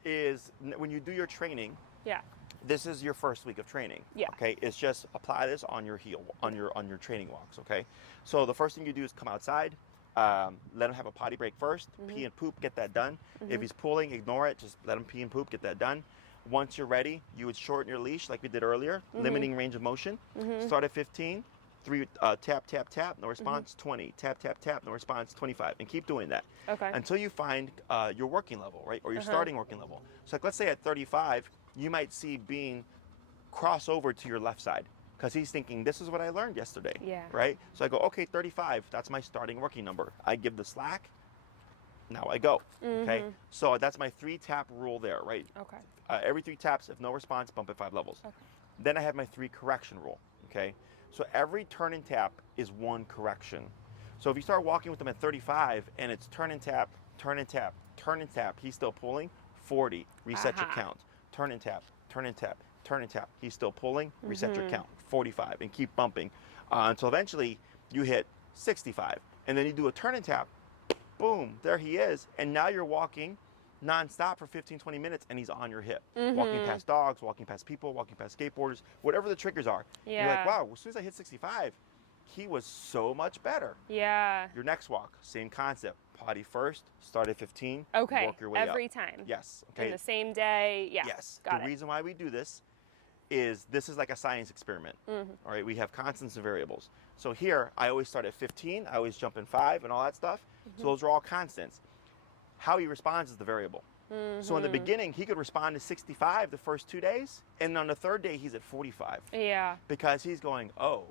is when you do your training, yeah. this is your first week of training. Yeah. Okay. It's just apply this on your heel, on your training walks. Okay. So the first thing you do is come outside, let him have a potty break first, pee and poop, get that done. If he's pulling, ignore it. Just let him pee and poop, get that done. Once you're ready, you would shorten your leash like we did earlier, limiting range of motion. Start at 15. 3 tap, tap, tap, no response. 20. Tap, tap, tap, no response. 25. And keep doing that. Okay. Until you find your working level, right? Or your starting working level. So like, let's say at 35, you might see Bean cross over to your left side because he's thinking, this is what I learned yesterday, Yeah. right? So I go, okay, 35, that's my starting working number. I give the slack, now I go, okay? So that's my 3-tap rule there, right? Okay. Every 3 taps, if no response, bump at 5 levels. Okay. Then I have my 3 correction rule, okay? So every turn and tap is 1 correction. So if you start walking with them at 35 and it's turn and tap, turn and tap, turn and tap, he's still pulling, 40, reset your count. Turn and tap, turn and tap, turn and tap, he's still pulling, reset your count, 45, and keep bumping until eventually you hit 65. And then you do a turn and tap, boom, there he is. And now you're walking nonstop for 15, 20 minutes and he's on your hip. Walking past dogs, walking past people, walking past skateboarders, whatever the triggers are. Yeah. You're like, wow, as soon as I hit 65, he was so much better. Yeah. Your next walk, same concept. Potty first, start at 15, Okay. work your way up. Every time. Yes. In Okay. the same day. Yeah. Yes. Got The it. reason why we do this is like a science experiment. All right. We have constants and variables. So here, I always start at 15. I always jump in 5 and all that stuff. So those are all constants. How he responds is the variable. So in the beginning, he could respond to 65 the first 2 days. And on the 3rd day, he's at 45. Yeah. Because he's going, oh,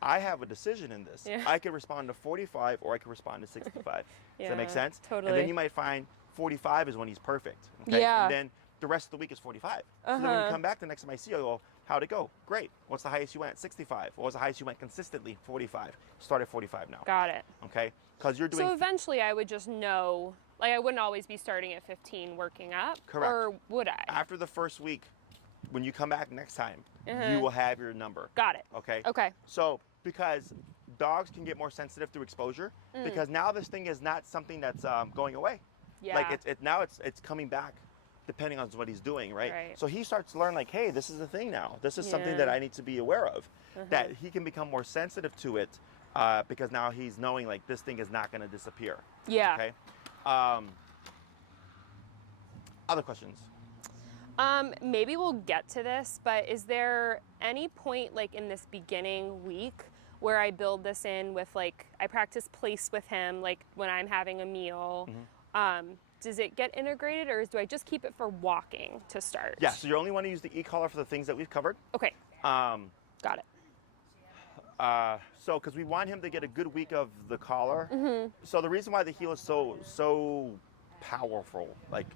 I have a decision in this. Yeah. I could respond to 45 or I could respond to 65. Does Yeah, that make sense? totally. And then you might find 45 is when he's perfect. Okay? Yeah. And then the rest of the week is 45. So then when you come back the next time I see you, I go, how'd it go? Great. What's the highest you went? 65. What was the highest you went consistently? 45. Start at 45 now. Got it. Okay? Because you're doing... So eventually I would just know, like I wouldn't always be starting at 15 working up. Correct. Or would I? After the first week, when you come back next time, you will have your number. Got it. Okay? Okay. So, because dogs can get more sensitive through exposure, because now this thing is not something that's going away. Yeah. Like now it's coming back, depending on what he's doing, right? Right. So he starts to learn like, hey, this is a thing now. This is something that I need to be aware of. That he can become more sensitive to it, because now he's knowing like this thing is not going to disappear. Yeah. Okay. Other questions? Maybe we'll get to this, but is there any point like in this beginning week where I build this in with like, I practice place with him, like when I'm having a meal, does it get integrated or do I just keep it for walking to start? Yeah, so you only want to use the e-collar for the things that we've covered. Okay. Got it. So, because we want him to get a good week of the collar. So the reason why the heel is so powerful, like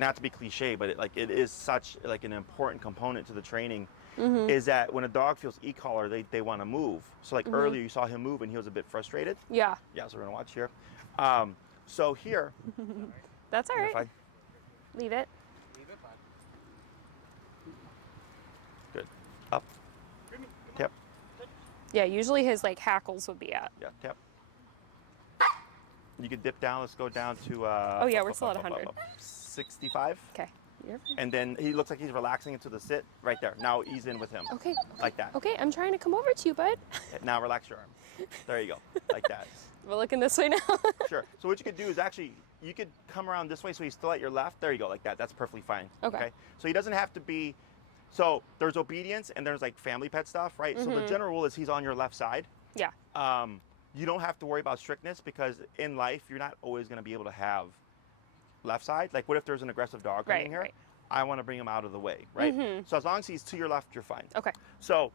not to be cliche, but it is such like an important component to the training, is that when a dog feels e-collar, they want to move. So like earlier you saw him move and he was a bit frustrated. Yeah. Yeah, so we're gonna watch here. So here, That's all right. if I- Leave it. good, up, tap, Yeah, usually his like hackles would be at. yeah, tap. You can dip down. Let's go down to. Oh, yeah, we're still at 100. 65. Okay. You're fine. And then he looks like he's relaxing into the sit right there. Now ease in with him. Okay. Like that. Okay, I'm trying to come over to you, bud. Now relax your arm. There you go. Like that. We're looking this way now. Sure. So what you could do is actually, you could come around this way so he's still at your left. There you go, like that. That's perfectly fine. Okay. So he doesn't have to be, so there's obedience and there's like family pet stuff, right? So the general rule is he's on your left side. Yeah. you don't have to worry about strictness because in life, you're not always going to be able to have left side. Like what if there's an aggressive dog coming here? Right. I want to bring him out of the way, right? So as long as he's to your left, you're fine. Okay. So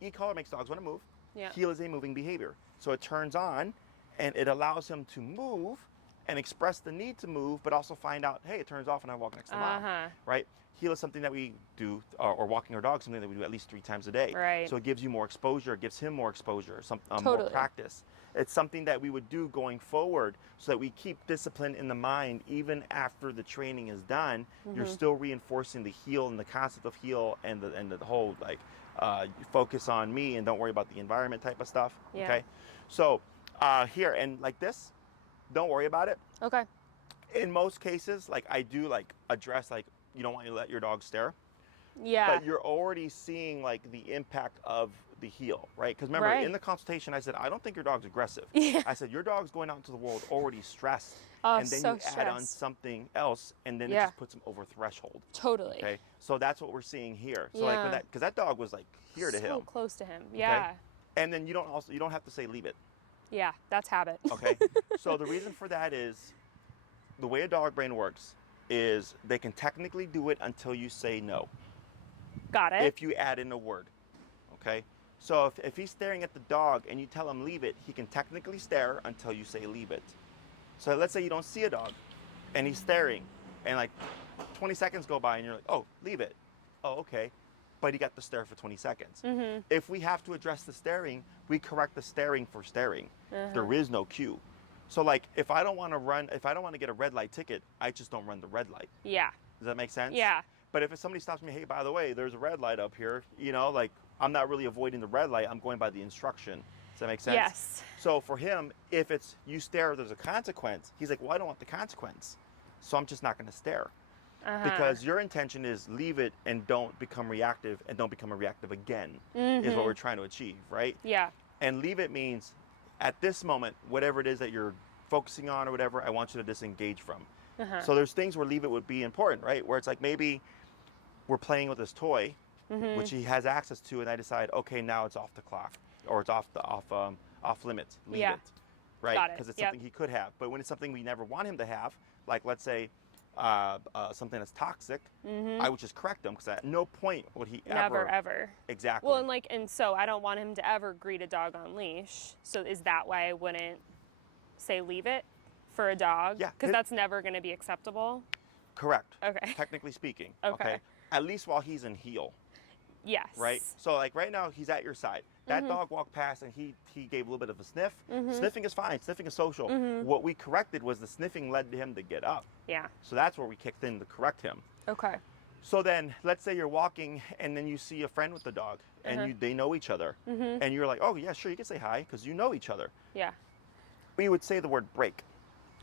e-collar makes dogs want to move. Yeah. Heel is a moving behavior. So it turns on and it allows him to move and express the need to move, but also find out, hey, it turns off when I walk next to mom, right? Heel is something that we do, or walking our dog, something that we do at least 3 times a day. Right. So it gives you more exposure, it gives him more exposure, more Totally. practice. It's something that we would do going forward so that we keep discipline in the mind even after the training is done. You're still reinforcing the heel and the concept of heel and the whole like focus on me and don't worry about the environment type of stuff. Yeah. Okay. So here and like this, don't worry about it. Okay. In most cases, like I do like address like you don't want to let your dog stare. Yeah. But you're already seeing like the impact of the heel, right? Because remember, in the consultation, I said, I don't think your dog's aggressive. Yeah. I said, your dog's going out into the world already stressed. Oh, and then so you add on stressed. something else, and then it just puts him over threshold. Totally. Okay, so that's what we're seeing here. So like, because that dog was like here to him. So close to him. Yeah. And then you don't have to say leave it. Yeah, that's habit. Okay. So the reason for that is the way a dog brain works is they can technically do it until you say no. Got it. If you add in a word, okay? So if he's staring at the dog and you tell him leave it, he can technically stare until you say leave it. So let's say you don't see a dog and he's staring and like 20 seconds go by and you're like, oh, leave it. Oh, okay. But he got the stare for 20 seconds. If we have to address the staring, we correct the staring for staring. There is no cue. So like if I don't want to get a red light ticket, I just don't run the red light. Yeah. Does that make sense? Yeah. But if somebody stops me, hey, by the way, there's a red light up here, you know, like I'm not really avoiding the red light, I'm going by the instruction. Does that make sense? Yes. So for him, if it's you stare, there's a consequence, he's like, well, I don't want the consequence. So I'm just not going to stare. Because your intention is leave it and don't become reactive and don't become a reactive again, is what we're trying to achieve, right? Yeah. And leave it means at this moment, whatever it is that you're focusing on or whatever, I want you to disengage from. So there's things where leave it would be important, right? Where it's like maybe we're playing with this toy, which he has access to, and I decide, okay, now it's off the clock or it's off limits. Leave it, right? Because it's something he could have. But when it's something we never want him to have, like let's say something that's toxic, I would just correct him because at no point would he ever. Exactly. Well, and so I don't want him to ever greet a dog on leash. So is that why I wouldn't say leave it for a dog? Yeah. Because that's never going to be acceptable. Correct. Okay. Technically speaking. Okay. At least while he's in heel. Yes. Right? So like right now he's at your side. That dog walked past and he gave a little bit of a sniff. Sniffing is fine. Sniffing is social. What we corrected was the sniffing led him to get up. Yeah. So that's where we kicked in to correct him. Okay. So then let's say you're walking and then you see a friend with the dog and they know each other. And you're like, oh yeah, sure, you can say hi because you know each other. Yeah. We would say the word break.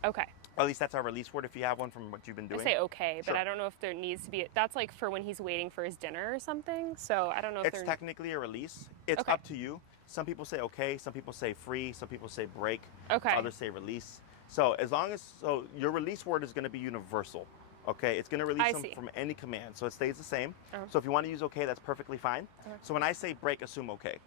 Okay. At least that's our release word if you have one from what you've been doing. I say okay, but Sure. I don't know if there needs to be. That's like for when he's waiting for his dinner or something. So I don't know if It's technically a release. It's Okay. up to you. Some people say okay, some people say free, some people say break, Okay. others say release. So as long as your release word is going to be universal. Okay, it's going to release them see. from any command, so it stays the same. Uh-huh. So if you want to use okay, that's perfectly fine. So when I say break, assume okay.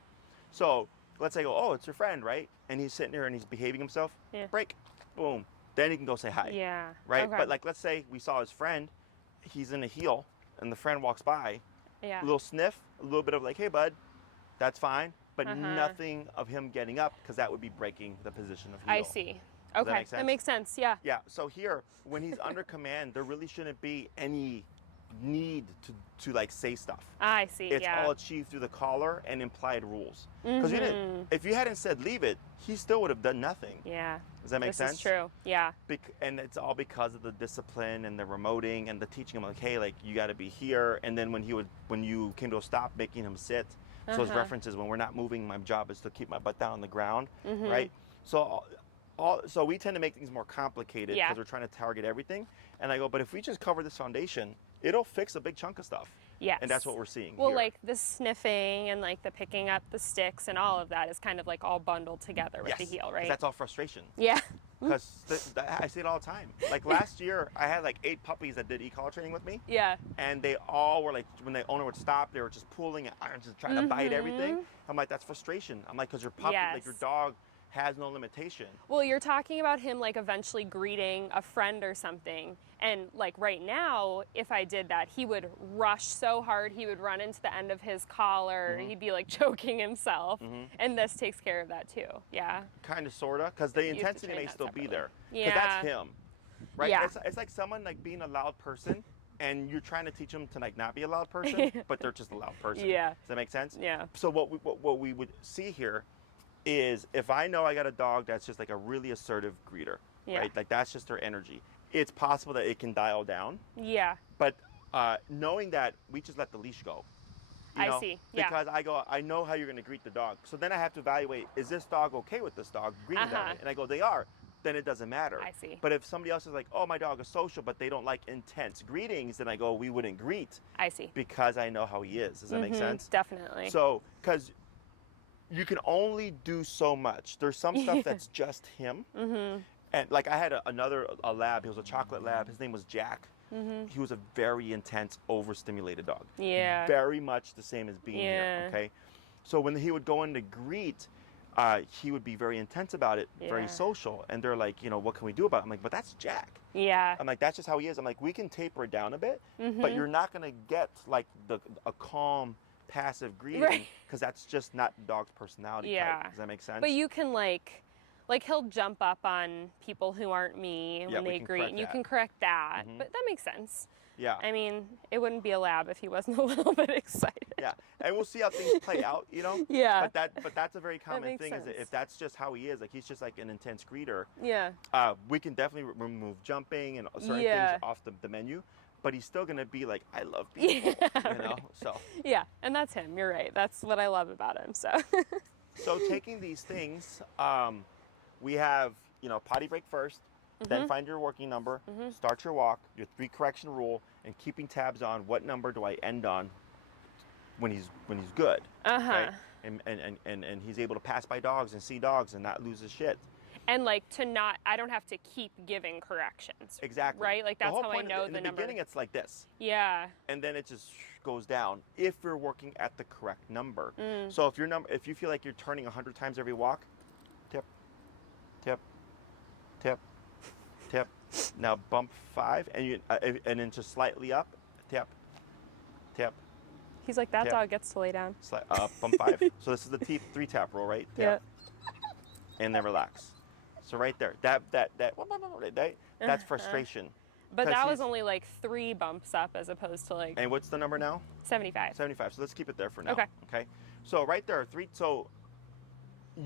So let's say, oh, it's your friend, right? And he's sitting there and he's behaving himself. Yeah. Break, boom. Then he can go say hi. Yeah. Right? Okay. But like, let's say we saw his friend, he's in a heel, and the friend walks by. Yeah. A little sniff, a little bit of like, hey, bud, that's fine. But nothing of him getting up because that would be breaking the position of heel. I see. Does that Okay. make sense? That makes sense. Yeah. Yeah. So here, when he's under command, there really shouldn't be any need to like say stuff. I see. It's yeah. all achieved through the collar and implied rules. Because if you hadn't said leave it, he still would have done nothing. Yeah. Does that make sense? This is true. Yeah. And it's all because of the discipline and the remoting and the teaching him like, hey, like you got to be here. And then when you came to a stop, making him sit. So his references, when we're not moving, my job is to keep my butt down on the ground, right? So so we tend to make things more complicated because we're trying to target everything. And I go, but if we just cover this foundation, it'll fix a big chunk of stuff. Yes. And that's what we're seeing Well, here. like the sniffing and like the picking up the sticks and all of that is kind of like all bundled together with the heel, 'cause right? that's all frustration. Yeah. Because I see it all the time. Like last year, I had like 8 puppies that did e-collar training with me. Yeah. And they all were like, when the owner would stop, they were just pulling and just trying to bite everything. I'm like, that's frustration. I'm like, because your puppy, like your Yes. dog has no limitation. Well, you're talking about him like eventually greeting a friend or something. And like right now, if I did that, he would rush so hard, he would run into the end of his collar, he'd be like choking himself. And this takes care of that too. Yeah. Kind of, sort of, because the You have to intensity train may that still be separately. there. Because Yeah. that's him, right? Yeah. It's like someone like being a loud person, and you're trying to teach them to like not be a loud person, but they're just a loud person. Yeah. Does that make sense? Yeah. So what we would see here is if I know I got a dog that's just like a really assertive greeter, Yeah. right? Like that's just their energy. It's possible that it can dial down, Yeah. but knowing that, we just let the leash go. You I know? see. Yeah. Because I know how you're going to greet the dog. So then I have to evaluate, is this dog okay with this dog greeting that way? And I go, they are. Then it doesn't matter. I see. But if somebody else is like, oh, my dog is social, but they don't like intense greetings, then I go, we wouldn't greet. I see. Because I know how he is. Does that make sense? Definitely. So, because you can only do so much. There's some stuff that's just him. And like I had a lab. He was a chocolate lab. His name was Jack. He was a very intense, overstimulated dog. Yeah. Very much the same as being here. Yeah. Okay. So when he would go in to greet, he would be very intense about it, very Yeah. social. And they're like, you know, what can we do about it? I'm like, but that's Jack. Yeah. I'm like, that's just how he is. I'm like, we can taper it down a bit, but you're not going to get like a calm, passive greeting, Right. because that's just not the dog's personality Yeah. type. Does that make sense? But you can like he'll jump up on people who aren't me Yeah, when we they can greet, correct and you that. can correct that. But that makes sense. Yeah. I mean, it wouldn't be a lab if he wasn't a little bit excited. Yeah, and we'll see how things play out, you know. Yeah. But that's a very common makes thing. Is that sense. if that's just how he is, like he's just like an intense greeter. Yeah. We can definitely remove jumping and certain Yeah. things off the menu, but he's still gonna be like, I love people, you know. So Yeah, and that's him. You're right. That's what I love about him. So. so taking these things, we have, you know, potty break first, then find your working number, start your walk, your 3 correction rule, and keeping tabs on what number do I end on when he's good. Okay? And he's able to pass by dogs and see dogs and not lose his shit. And like I don't have to keep giving corrections. Exactly. Right? Like The that's whole how I point know in the the number. beginning it's like this. Yeah. And then it just goes down if you're working at the correct number. So if you feel like you're turning 100 times every walk, tip, tip, tip, tip. Now bump 5, and then just slightly up, tip, tip, He's like, that Tip. dog gets to lay down. bump 5. So this is the 3 tap roll, right? Tap, and then relax. So right there, that's frustration. But 'Cause that was he's- only like 3 bumps up as opposed to like And what's the number now? 75. 75. So let's keep it there for now. Okay. Okay. So right there, 3. So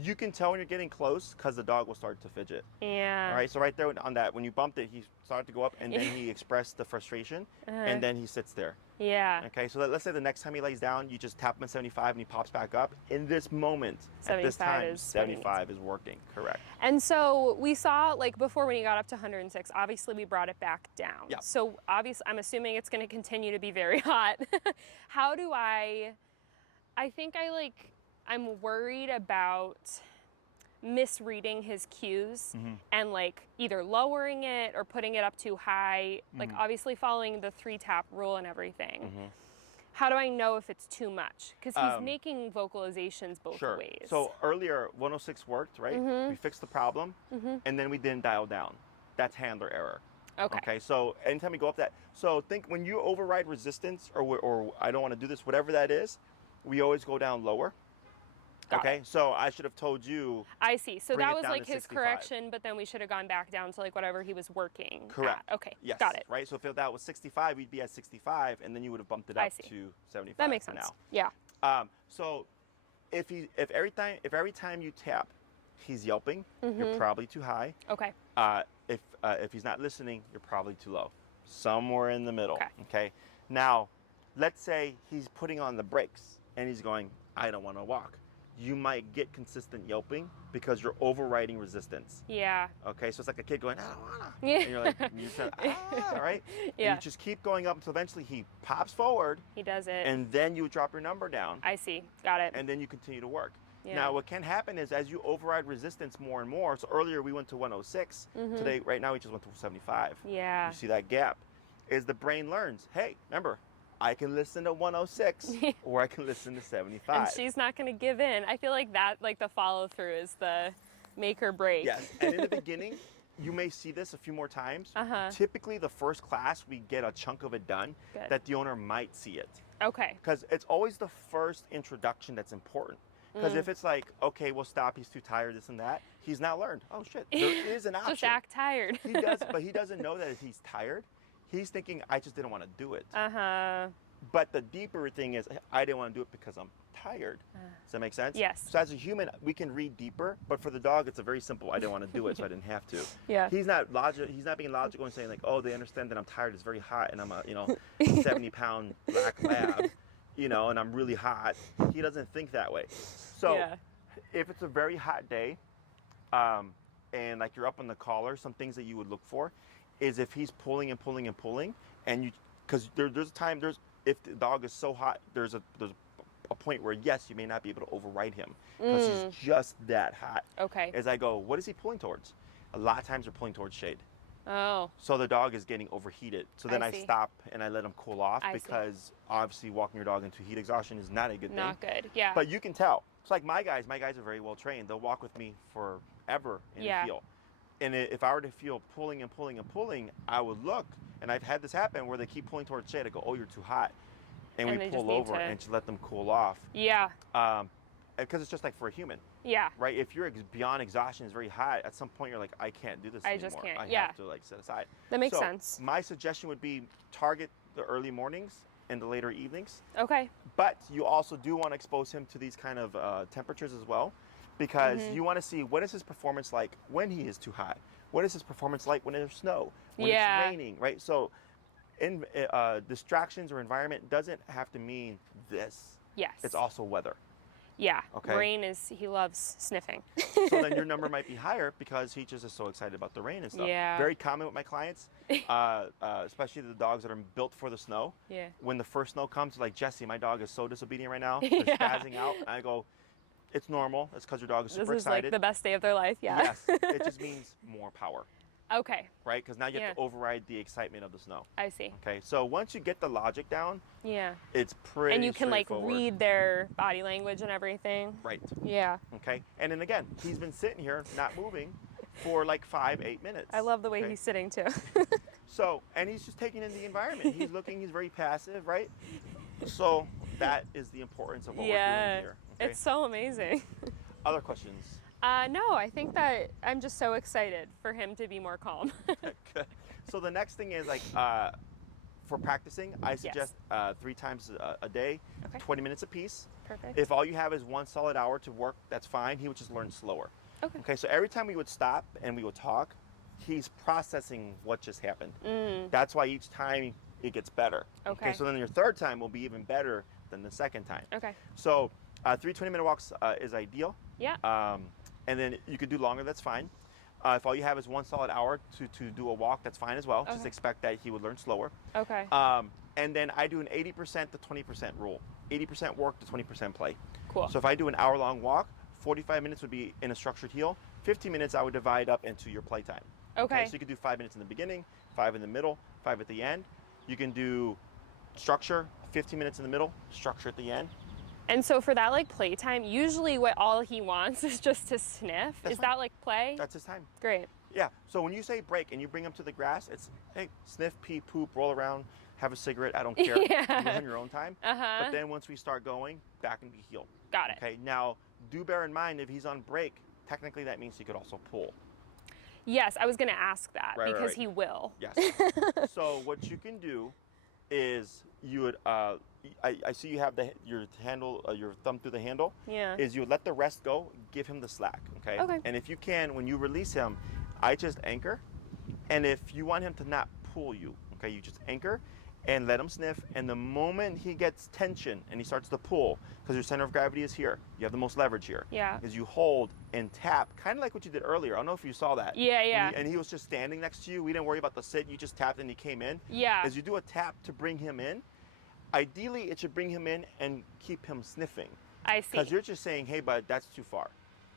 you can tell when you're getting close because the dog will start to fidget. Yeah. All right. So right there on that, when you bumped it, he started to go up, and then he expressed the frustration, and then he sits there. Yeah. Okay. So let's say the next time he lays down, you just tap him at 75, and he pops back up. In this moment, at this 75 time, is what he needs. 75 is working. Correct. And so we saw, like before when he got up to 106, obviously we brought it back down. Yeah. So obviously, I'm assuming it's going to continue to be very hot. How do I think I'm worried about misreading his cues and like either lowering it or putting it up too high, like obviously following the 3 tap rule and everything. How do I know if it's too much? Because he's making vocalizations both Sure. ways. So earlier, 106 worked, right? We fixed the problem, and then we didn't dial down. That's handler error. Okay. So anytime we go up that, so think when you override resistance or I don't want to do this, whatever that is, we always go down lower. Got Okay. So I should have told you. I see. So Bring that it was down like to his 65. correction, but then we should have gone back down to like whatever he was working. Correct. At. Okay. Yes. Got it. Right. So if that was 65, we'd be at 65, and then you would have bumped it I up see. to 75. That makes for sense. Now. Yeah. So if every time you tap, he's yelping, you're probably too high. Okay. If he's not listening, you're probably too low. Somewhere in the middle. Okay. Okay. Now, let's say he's putting on the brakes and he's going, I don't want to walk. You might get consistent yelping because you're overriding resistance. Yeah. Okay, so it's like a kid going, I don't wanna. Yeah. And you're like, all right? Yeah. And you just keep going up until eventually he pops forward, He does it. and then you drop your number down, I see. Got it. and then you continue to work. Yeah. Now, what can happen is as you override resistance more and more, so earlier we went to 106, today, right now we just went to 75. Yeah. You see that gap? Is the brain learns, hey, remember, I can listen to 106 or I can listen to 75. And she's not going to give in. I feel like that, like the follow through is the make or break. Yes, and in the beginning, you may see this a few more times. Typically, the first class, we get a chunk of it done that the owner might see it. Okay. Because it's always the first introduction that's important. Because if it's like, okay, we'll stop, he's too tired, this and that, he's not learned. Oh shit, there is an option. Just act tired. He does, but he doesn't know that if he's tired. He's thinking, I just didn't want to do it. But the deeper thing is, I didn't want to do it because I'm tired. Does that make sense? Yes. So as a human, we can read deeper, but for the dog, it's a very simple, I didn't want to do it, so I didn't have to. Yeah. He's not being logical and saying like, oh, they understand that I'm tired, it's very hot, and I'm a 70-pound black lab, and I'm really hot. He doesn't think that way. So if it's a very hot day, and like you're up on the collar, some things that you would look for is if he's pulling and pulling and pulling, and because there's a time, if the dog is so hot, there's a point where yes, you may not be able to override him because he's just that hot. Okay. As I go, what is he pulling towards? A lot of times they're pulling towards shade. Oh. So the dog is getting overheated. So then I stop and I let him cool off because obviously walking your dog into heat exhaustion is not a good thing. Not good. Yeah. But you can tell. It's like my guys are very well trained. They'll walk with me forever in the field. And if I were to feel pulling and pulling and pulling, I would look, and I've had this happen where they keep pulling towards shade. I go, oh, you're too hot. And we pull over and just let them cool off. Yeah. Because it's just like for a human. Yeah. Right? If you're beyond exhaustion is very high, at some point you're like, I can't do this anymore. I just can't. I have to set aside. That makes sense. My suggestion would be target the early mornings and the later evenings. Okay. But you also do want to expose him to these kind of temperatures as well, because you want to see what is his performance like when he is too hot. What is his performance like when there's snow, when it's raining, right? So distractions or environment doesn't have to mean this. Yes. It's also weather. Yeah. Okay. Rain he loves sniffing. So then your number might be higher because he just is so excited about the rain and stuff. Yeah. Very common with my clients, especially the dogs that are built for the snow. Yeah. When the first snow comes, like, Jesse, my dog is so disobedient right now. They're spazzing out. And I go, it's normal. It's because your dog is super excited. This is like the best day of their life. Yeah. Yes. It just means more power. Okay. Right? Because now you have to override the excitement of the snow. I see. Okay. So once you get the logic down, yeah, it's pretty And you can like straightforward. read their body language and everything. Right. Yeah. Okay. And then again, he's been sitting here not moving for like 5-8 minutes. I love the way he's sitting too. So, and he's just taking in the environment. He's looking, he's very passive, right? So that is the importance of what we're doing here. Okay? It's so amazing. Other questions? No, I think that I'm just so excited for him to be more calm. Good. So the next thing is like, for practicing, I suggest 3 times a day, 20 minutes apiece. Perfect. If all you have is 1 solid hour to work, that's fine. He would just learn slower. Okay, so every time we would stop and we would talk, he's processing what just happened. That's why each time it gets better. Okay, so then your third time will be even better than the second time. Okay. So 3 20-minute walks is ideal. Yeah. And then you could do longer, that's fine. If all you have is 1 solid hour to do a walk, that's fine as well. Just expect that he would learn slower. Okay. And then I do an 80% to 20% rule. 80% work to 20% play. Cool. So if I do an hour-long walk, 45 minutes would be in a structured heel. 15 minutes I would divide up into your playtime. Okay. So you could do 5 minutes in the beginning, 5 in the middle, 5 at the end. You can do structure, 15 minutes in the middle, structure at the end. And so for that like playtime, usually what all he wants is just to sniff. Is that like play? That's his time. Great. Yeah. So when you say break and you bring him to the grass, it's, hey, sniff, pee, poop, roll around, have a cigarette. I don't care. Yeah. Do it on your own time. But then once we start going, back and be healed. Got it. Okay. Now, do bear in mind if he's on break, technically that means he could also pull. Yes, I was going to ask that because he will. Yes. So what you can do is you would, I see you have your handle, your thumb through the handle. Yeah. Is you would let the rest go, give him the slack, okay? Okay. And if you can, when you release him, I just anchor. And if you want him to not pull you, okay, you just anchor and let him sniff. And the moment he gets tension and he starts to pull, because your center of gravity is here, you have the most leverage here. Yeah. Is you hold and tap, kind of like what you did earlier. I don't know if you saw that. Yeah, yeah. And he was just standing next to you. We didn't worry about the sit. You just tapped and he came in. Yeah. As you do a tap to bring him in, ideally it should bring him in and keep him sniffing. I see. Because you're just saying, hey, bud, that's too far.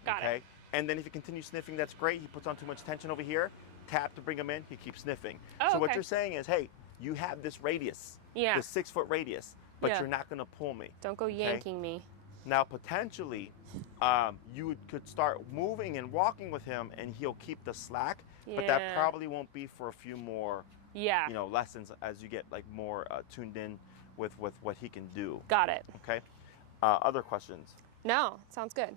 Got it. And then if you continue sniffing, that's great. He puts on too much tension over here. Tap to bring him in. He keeps sniffing. Oh, so what you're saying is, hey, you have this radius, this 6-foot radius, but you're not going to pull me. Don't go yanking me. Now, potentially, you could start moving and walking with him, and he'll keep the slack. But that Yeah. probably won't be for a few more, Yeah. lessons as you get like more tuned in with what he can do. Got it. Okay. Other questions? No, sounds good.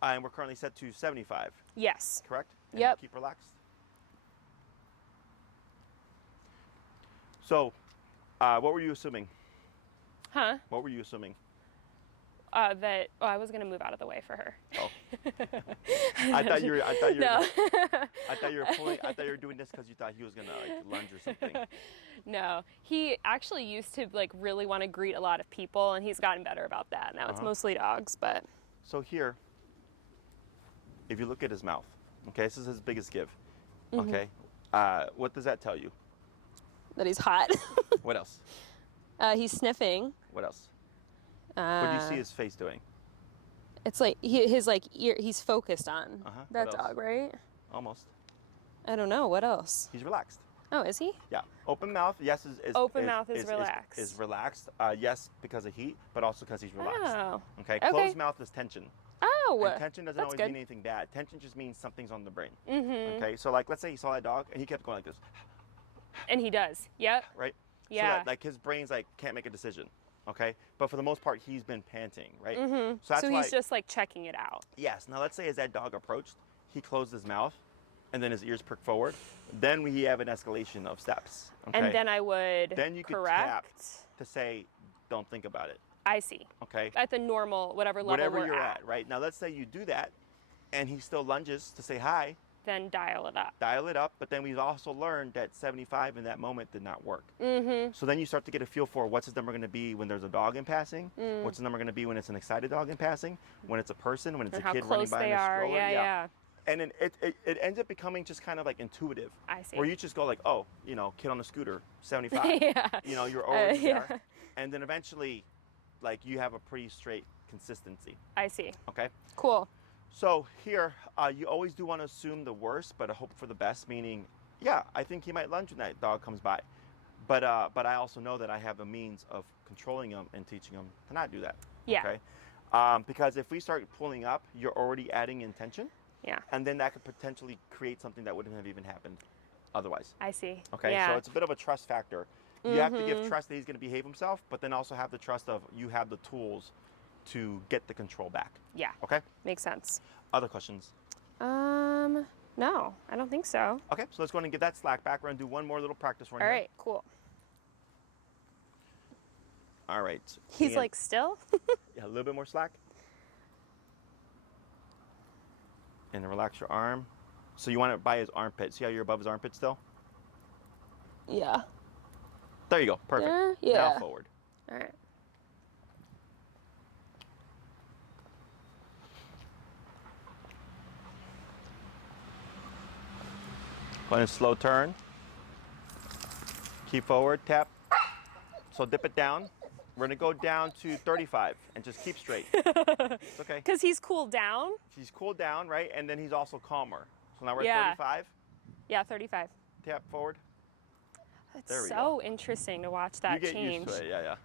And we're currently set to 75. Yes. Correct? And Yep. keep relaxed. So, what were you assuming? Huh? What were you assuming? That I was gonna move out of the way for her. Oh. I thought you were. No. I thought you were pulling. I thought you were doing this because you thought he was gonna like lunge or something. No, he actually used to like really want to greet a lot of people, and he's gotten better about that. Now it's mostly dogs, but. So here, if you look at his mouth, okay, this is his biggest give. Okay, what does that tell you? That he's hot. What else? He's sniffing. What else? What do you see his face doing? It's like his like ear. He's focused on that What else? dog, right? Almost. I don't know. What else? He's relaxed. Oh, is he? Yeah. Open mouth. Yes, is Open mouth is relaxed. Is relaxed. Yes, because of heat, but also because he's relaxed. Oh. Okay. Okay. Closed mouth is tension. Oh. And tension doesn't that's always good. mean anything bad. Tension just means something's on the brain. Mm-hmm. Okay. So like, let's say he saw that dog and he kept going like this, And he does. Yep. right? Yeah. So that, like his brain's like can't make a decision. Okay. But for the most part, he's been panting, right? Mm-hmm. So that's So why. he's just like checking it out. Yes. Now let's say as that dog approached, he closed his mouth, and then his ears pricked forward. Then we have an escalation of steps. Okay? And then I would Then you could correct. tap to say, don't think about it. I see. Okay. At the normal, whatever level Whatever we're you're at, right? Now let's say you do that, and he still lunges to say hi. Then dial it up. Dial it up, but then we've also learned that 75 in that moment did not work. Mm-hmm. So then you start to get a feel for what's his number going to be when there's a dog in passing, what's his number going to be when it's an excited dog in passing, when it's a person, when it's And a how kid running close by they in a are. stroller. Yeah. And then it ends up becoming just kind of like intuitive, I see. where you just go like, oh, kid on a scooter, 75. Yeah. You're already yeah. there. And then eventually, like, you have a pretty straight consistency, I see. okay? Cool. So here, you always do want to assume the worst, but hope for the best, meaning, yeah, I think he might lunge when that dog comes by. But I also know that I have a means of controlling him and teaching him to not do that. Yeah. Okay? Because if we start pulling up, you're already adding intention, Yeah. and then that could potentially create something that wouldn't have even happened otherwise. I see. Okay? Yeah. So it's a bit of a trust factor. You have to give trust that he's going to behave himself, but then also have the trust of you have the tools to get the control back. Yeah. Okay? Makes sense. Other questions? No, I don't think so. Okay, so let's go ahead and give that slack back. We're going to do one more little practice run All here. right, cool. All right. He's and- like still? Yeah, a little bit more slack. And then relax your arm. So you want it by his armpit. See how you're above his armpit still? Yeah. There you go. Perfect. Yeah. Now forward. All right. Go ahead and slow turn. Keep forward, tap. So dip it down. We're gonna go down to 35 and just keep straight. It's okay. Because he's cooled down? He's cooled down, right? And then he's also calmer. So now we're Yeah. at 35. Yeah, 35. Tap forward. It's There we so interesting to watch that you get change. used to it, yeah.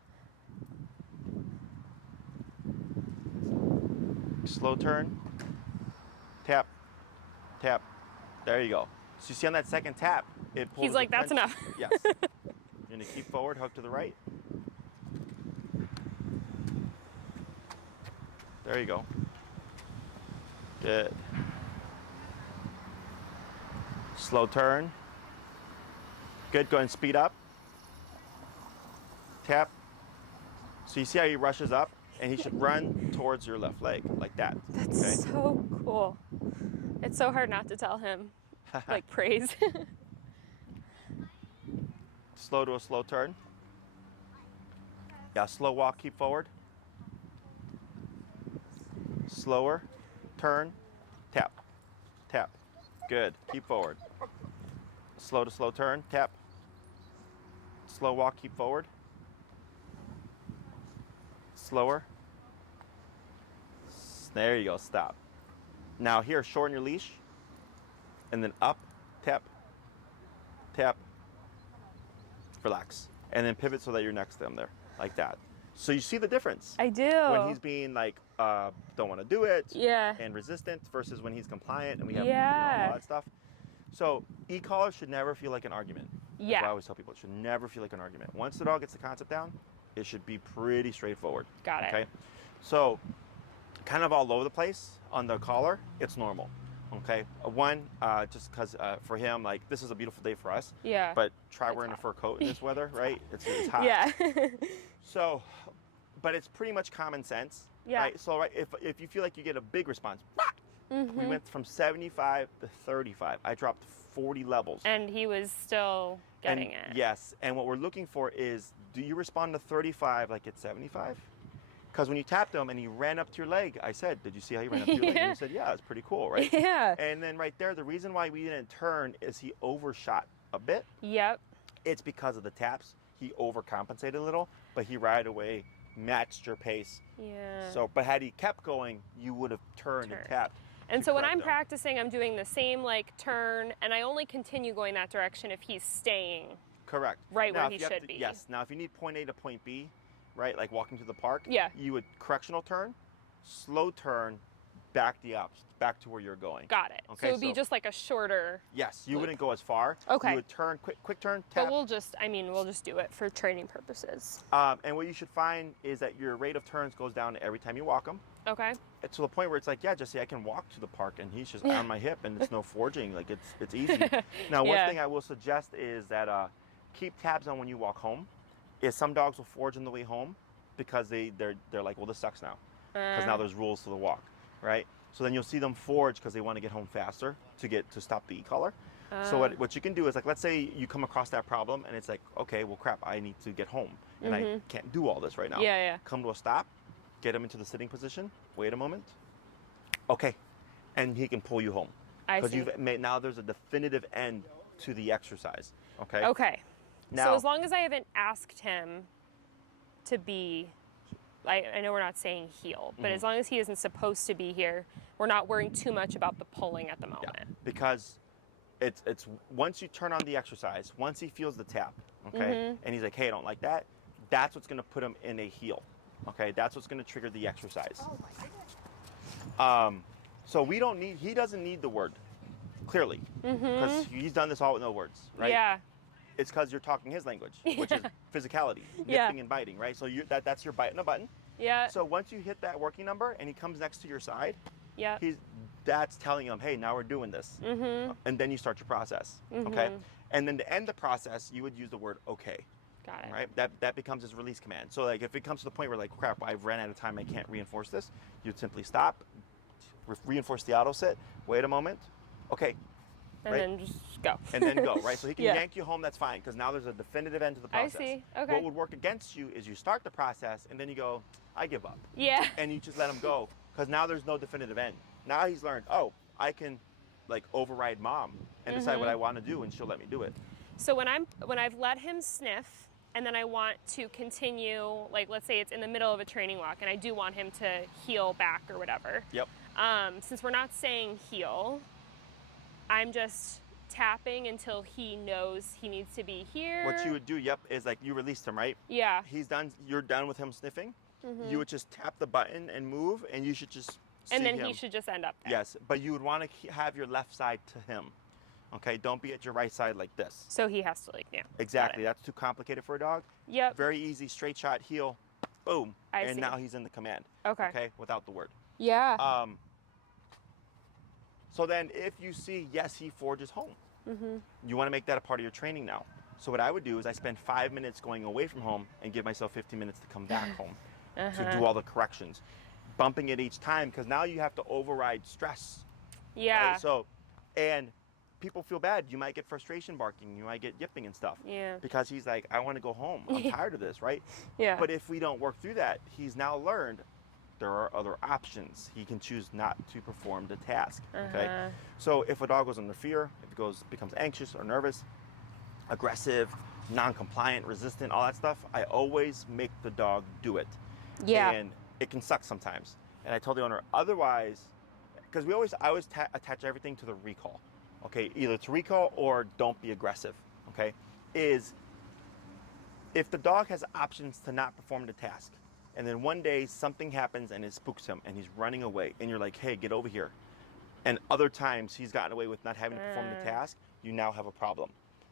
Slow turn. Tap. Tap. There you go. So you see on that second tap, it pulls He's like, the that's clench. enough. Yes. You're gonna keep forward, hook to the right. There you go. Good. Slow turn. Good, go ahead and speed up. Tap. So you see how he rushes up, and he should run towards your left leg, like that. That's okay? so cool. It's so hard not to tell him, like, praise. Slow to a slow turn. Yeah, slow walk, keep forward. Slower, turn, tap, tap. Good, keep forward. Slow to slow turn, tap. Slow walk, keep forward. Slower. There you go, stop. Now here, shorten your leash. And then up, tap, tap, relax. And then pivot so that you're next to him there, like that. So you see the difference. I do. When he's being like don't want to do it, Yeah. and resistant versus when he's compliant and we have Yeah. all that stuff. So e-collar should never feel like an argument. That's Yeah. what I always tell people. It should never feel like an argument. Once the dog gets the concept down, it should be pretty straightforward. Got it. Okay. So kind of all over the place on the collar, it's normal. Okay. One, just because for him, like this is a beautiful day for us. Yeah. But try It's wearing hot. a fur coat in this weather, right? It's hot. Yeah. So, but it's pretty much common sense. Yeah. Right? So if you feel like you get a big response, we Mm-hmm. went from 75 to 35. I dropped 40 levels. And he was still getting it. Yes, and what we're looking for is, do you respond to 35 like it's 75? Because when you tapped him and he ran up to your leg, I said, did you see how he ran up to your leg? And you said, yeah, it's pretty cool, right? Yeah. And then right there, the reason why we didn't turn is he overshot a bit. Yep. It's because of the taps. He overcompensated a little, but he right away matched your pace. Yeah. So, but had he kept going, you would have turned and tapped. And to so when correct I'm him. practicing, I'm doing the same like turn, and I only continue going that direction if he's staying Correct. right Now, where he if you have should to- be. Yes. Now, if you need point A to point B, right, like walking to the park, Yeah. you would correctional turn, slow turn, back the opposite, back to where you're going. Got it. Okay, so it would be so- just like a shorter, Yes, you Loop. wouldn't go as far. Okay. You would turn, quick turn, tap. but we'll just do it for training purposes. And what you should find is that your rate of turns goes down every time you walk him. Okay. To the point where it's like, yeah, Jesse, I can walk to the park and he's just on my hip and it's no forging. Like it's easy. Now, one Yeah. thing I will suggest is that keep tabs on when you walk home. Is some dogs will forge on the way home because they're like, well, this sucks now because now there's rules to the walk, right? So then you'll see them forge because they want to get home faster to stop the e-collar. So what you can do is like, let's say you come across that problem and it's like, okay, well, crap, I need to get home and I can't do all this right now. Yeah. Come to a stop, get him into the sitting position, wait a moment. Okay, and he can pull you home. I Because see. you've made, now there's a definitive end to the exercise, okay? Okay. Now, So as long as I haven't asked him to be, I know we're not saying heel, but as long as he isn't supposed to be here, we're not worrying too much about the pulling at the moment. yeah, because it's once you turn on the exercise, once he feels the tap, okay, and he's like, hey, I don't like that, that's what's gonna put him in a heel, okay? That's what's gonna trigger the exercise. So he doesn't need the word, clearly, because he's done this all with no words, right? Yeah. It's because you're talking his language, which is physicality, Yeah. nipping and biting, right? So that's your bite and a button. Yeah. So once you hit that working number and he comes next to your side, Yeah. that's telling him, hey, now we're doing this. And then you start your process, okay? And then to end the process, you would use the word okay, Got it. right? That becomes his release command. So like if it comes to the point where like, crap, I've ran out of time, I can't reinforce this, you'd simply stop, reinforce the auto sit, wait a moment, okay, And right? then just go. and then go, right? So he can Yeah. yank you home, that's fine, because now there's a definitive end to the I process. see. Okay. What would work against you is you start the process and then you go, I give up. Yeah. And you just let him go, because now there's no definitive end. Now he's learned, oh, I can like override mom and decide what I want to do and she'll let me do it. So when I've let him sniff and then I want to continue, like let's say it's in the middle of a training walk and I do want him to heel back or whatever. Yep. Since we're not saying heel, I'm just tapping until he knows he needs to be here. What you would do, yep, is like you released him, right? Yeah. He's done, you're done with him sniffing. You would just tap the button and move and you should just And see then him. he should just end up there. Yes, but you would want to have your left side to him. Okay, don't be at your right side like this. So he has to like, yeah. Exactly, that's too complicated for a dog. Yep. Very easy, straight shot, heel, boom, I and see. now he's in the command. Okay. Okay, without the word. Yeah. So then if you see, yes, he forges home, you want to make that a part of your training now. So what I would do is I spend 5 minutes going away from home and give myself 15 minutes to come back home to do all the corrections. Bumping it each time because now you have to override stress. yeah. Right? So, and people feel bad. You might get frustration barking. You might get yipping and stuff. Yeah. Because he's like, I want to go home. I'm tired of this, right? Yeah. But if we don't work through that, he's now learned there are other options. He can choose not to perform the task. Okay. So if a dog goes under fear, if it becomes anxious or nervous, aggressive, non-compliant, resistant, all that stuff, I always make the dog do it. Yeah. And it can suck sometimes. And I told the owner, otherwise, because I always attach everything to the recall. Okay, either to recall or don't be aggressive. Okay, is if the dog has options to not perform the task And then one day something happens and it spooks him and he's running away. And you're like, hey, get over here. And other times he's gotten away with not having to perform the task. You now have a problem.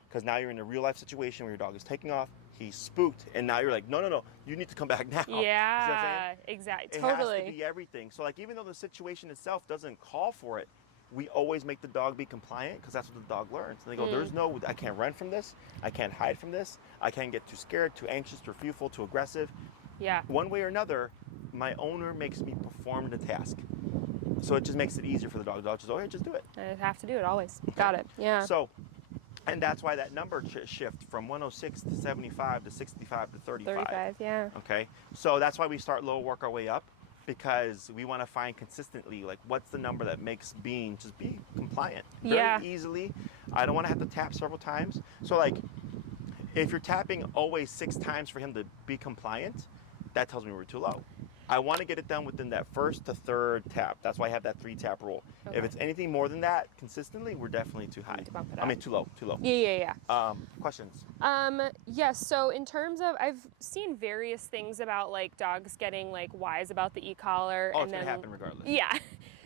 Because now you're in a real life situation where your dog is taking off. He's spooked. And now you're like, no. You need to come back now. Yeah, exactly. Totally. It has to be everything. So like, even though the situation itself doesn't call for it, we always make the dog be compliant because that's what the dog learns. And they go, there's no, I can't run from this. I can't hide from this. I can't get too scared, too anxious, too fearful, too aggressive. Yeah. One way or another, my owner makes me perform the task. So it just makes it easier for the dog. The dog just, okay, just do it. I have to do it always. Got it. Yeah. So, and that's why that number shift from 106 to 75 to 65 to 35. 35, yeah. Okay. So that's why we start low, work our way up, because we want to find consistently, like, what's the number that makes Bean just be compliant very easily. I don't want to have to tap several times. So like, if you're tapping always 6 times for him to be compliant, that tells me we're too low. I want to get it done within that first to third tap. That's why I have that 3 tap rule. Okay. If it's anything more than that consistently, we're definitely too high. I mean, too low. Yeah. Questions? Yes. So in terms of, I've seen various things about like dogs getting like wise about the e-collar. Oh, it's going to happen regardless. Yeah.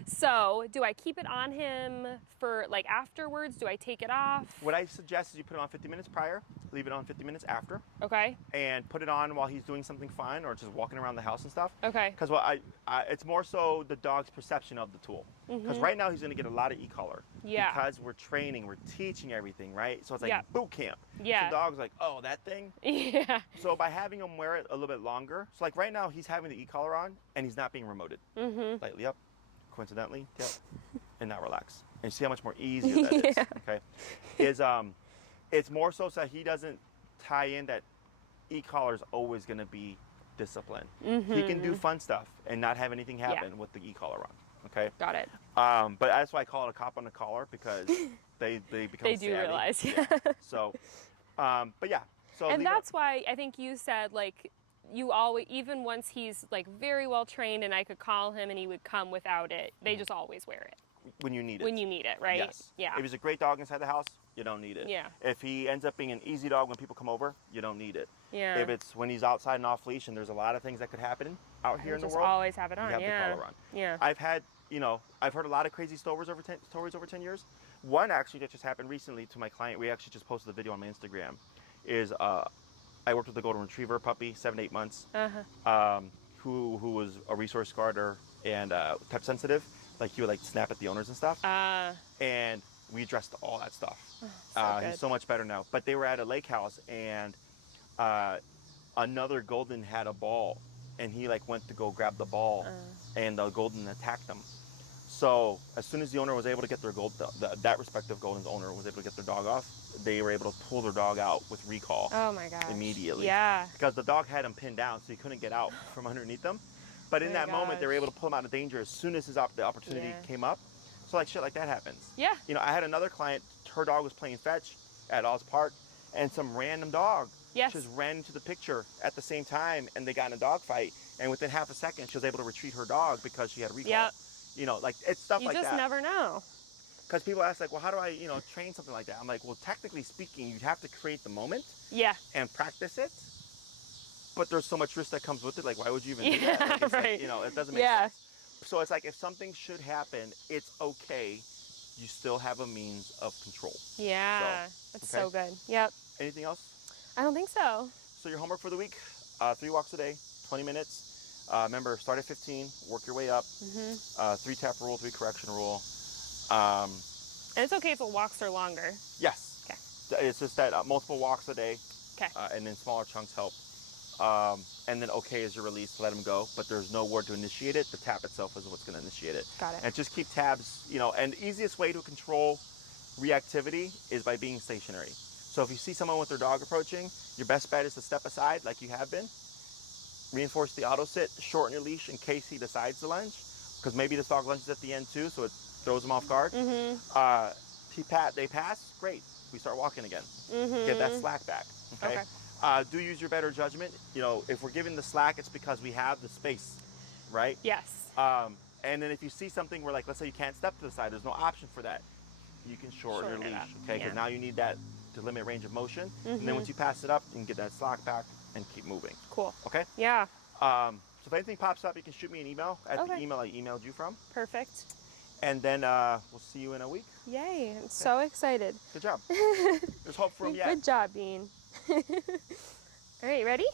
So do I keep it on him for like afterwards? Do I take it off? What I suggest is you put it on 50 minutes prior, leave it on 50 minutes after. Okay. And put it on while he's doing something fun or just walking around the house and stuff. Okay. Because it's more so the dog's perception of the tool. Because right now he's going to get a lot of e-collar. Yeah. Because we're training, we're teaching everything, right? So it's like boot camp. Yeah. So the dog's like, oh, that thing? Yeah. So by having him wear it a little bit longer, so like right now he's having the e-collar on and he's not being remoted. Lightly up, coincidentally, tip, and now relax. And you see how much more easier that is, okay? It's more so he doesn't tie in that e-collar is always going to be discipline. He can do fun stuff and not have anything happen with the e-collar on. Okay. Got it. But that's why I call it a cop on the collar, because they become they do savvy. realize. So, but yeah. So and that's why I think you said like you always, even once he's like very well trained and I could call him and he would come without it, they just always wear it. When you need it. When you need it, right? Yes. Yeah. If he's a great dog inside the house, you don't need it. Yeah. If he ends up being an easy dog when people come over, you don't need it. Yeah. If it's when he's outside and off leash and there's a lot of things that could happen out here in the world, just always have it on. You have the collar on. Yeah. I've had, I've heard a lot of crazy stories over 10 years. One actually that just happened recently to my client. We actually just posted a video on my Instagram. Is I worked with a golden retriever puppy, 7 to 8 months, who was a resource guarder and touch sensitive. Like he would like snap at the owners and stuff. And we addressed all that stuff. He's so much better now. But they were at a lake house and another golden had a ball, and he like went to go grab the ball, and the golden attacked them. So as soon as the owner was able to get their that respective golden's owner was able to get their dog off, they were able to pull their dog out with recall. Oh my gosh. Immediately. Yeah. Because the dog had him pinned down, so he couldn't get out from underneath them. But in that moment, they were able to pull him out of danger as soon as the opportunity came up. So like shit like that happens. Yeah. I had another client, her dog was playing fetch at Oz Park, and some random dog just ran into the picture at the same time, and they got in a dog fight. And within half a second, she was able to retrieve her dog because she had recall. Yep. Like it's stuff like that. You just never know. Because people ask like, well, how do I, train something like that? I'm like, well, technically speaking, you'd have to create the moment. Yeah. And practice it. But there's so much risk that comes with it. Like, why would you even do that? Like, it's right. like, it doesn't make sense. So it's like if something should happen, it's okay. You still have a means of control. Yeah. That's so good. Yep. Anything else? I don't think so. So your homework for the week, 3 walks a day, 20 minutes. Remember, start at 15, work your way up. 3 tap rule, 3 correction rule. And it's okay if the walks are longer. Yes. Okay. It's just that multiple walks a day. Okay. And then smaller chunks help. And then okay is your release, let them go, but there's no word to initiate it. The tap itself is what's going to initiate it. Got it. And just keep tabs, and the easiest way to control reactivity is by being stationary. So if you see someone with their dog approaching, your best bet is to step aside like you have been, reinforce the auto sit, shorten your leash in case he decides to lunge, because maybe this dog lunges at the end too, so it throws him off guard. They pass, great. We start walking again. Get that slack back, okay? Do use your better judgment. If we're giving the slack, it's because we have the space, right? Yes. And then if you see something where, like, let's say you can't step to the side, there's no option for that. You can shorten your leash, okay? Because now you need that to limit range of motion. And then once you pass it up, you can get that slack back and keep moving. Cool. Okay? Yeah. So if anything pops up, you can shoot me an email at the Okay. email I emailed you from. Perfect. And then we'll see you in a week. Yay, I'm so excited. Good job. There's hope for him yet. Good job, Bean. All right, ready?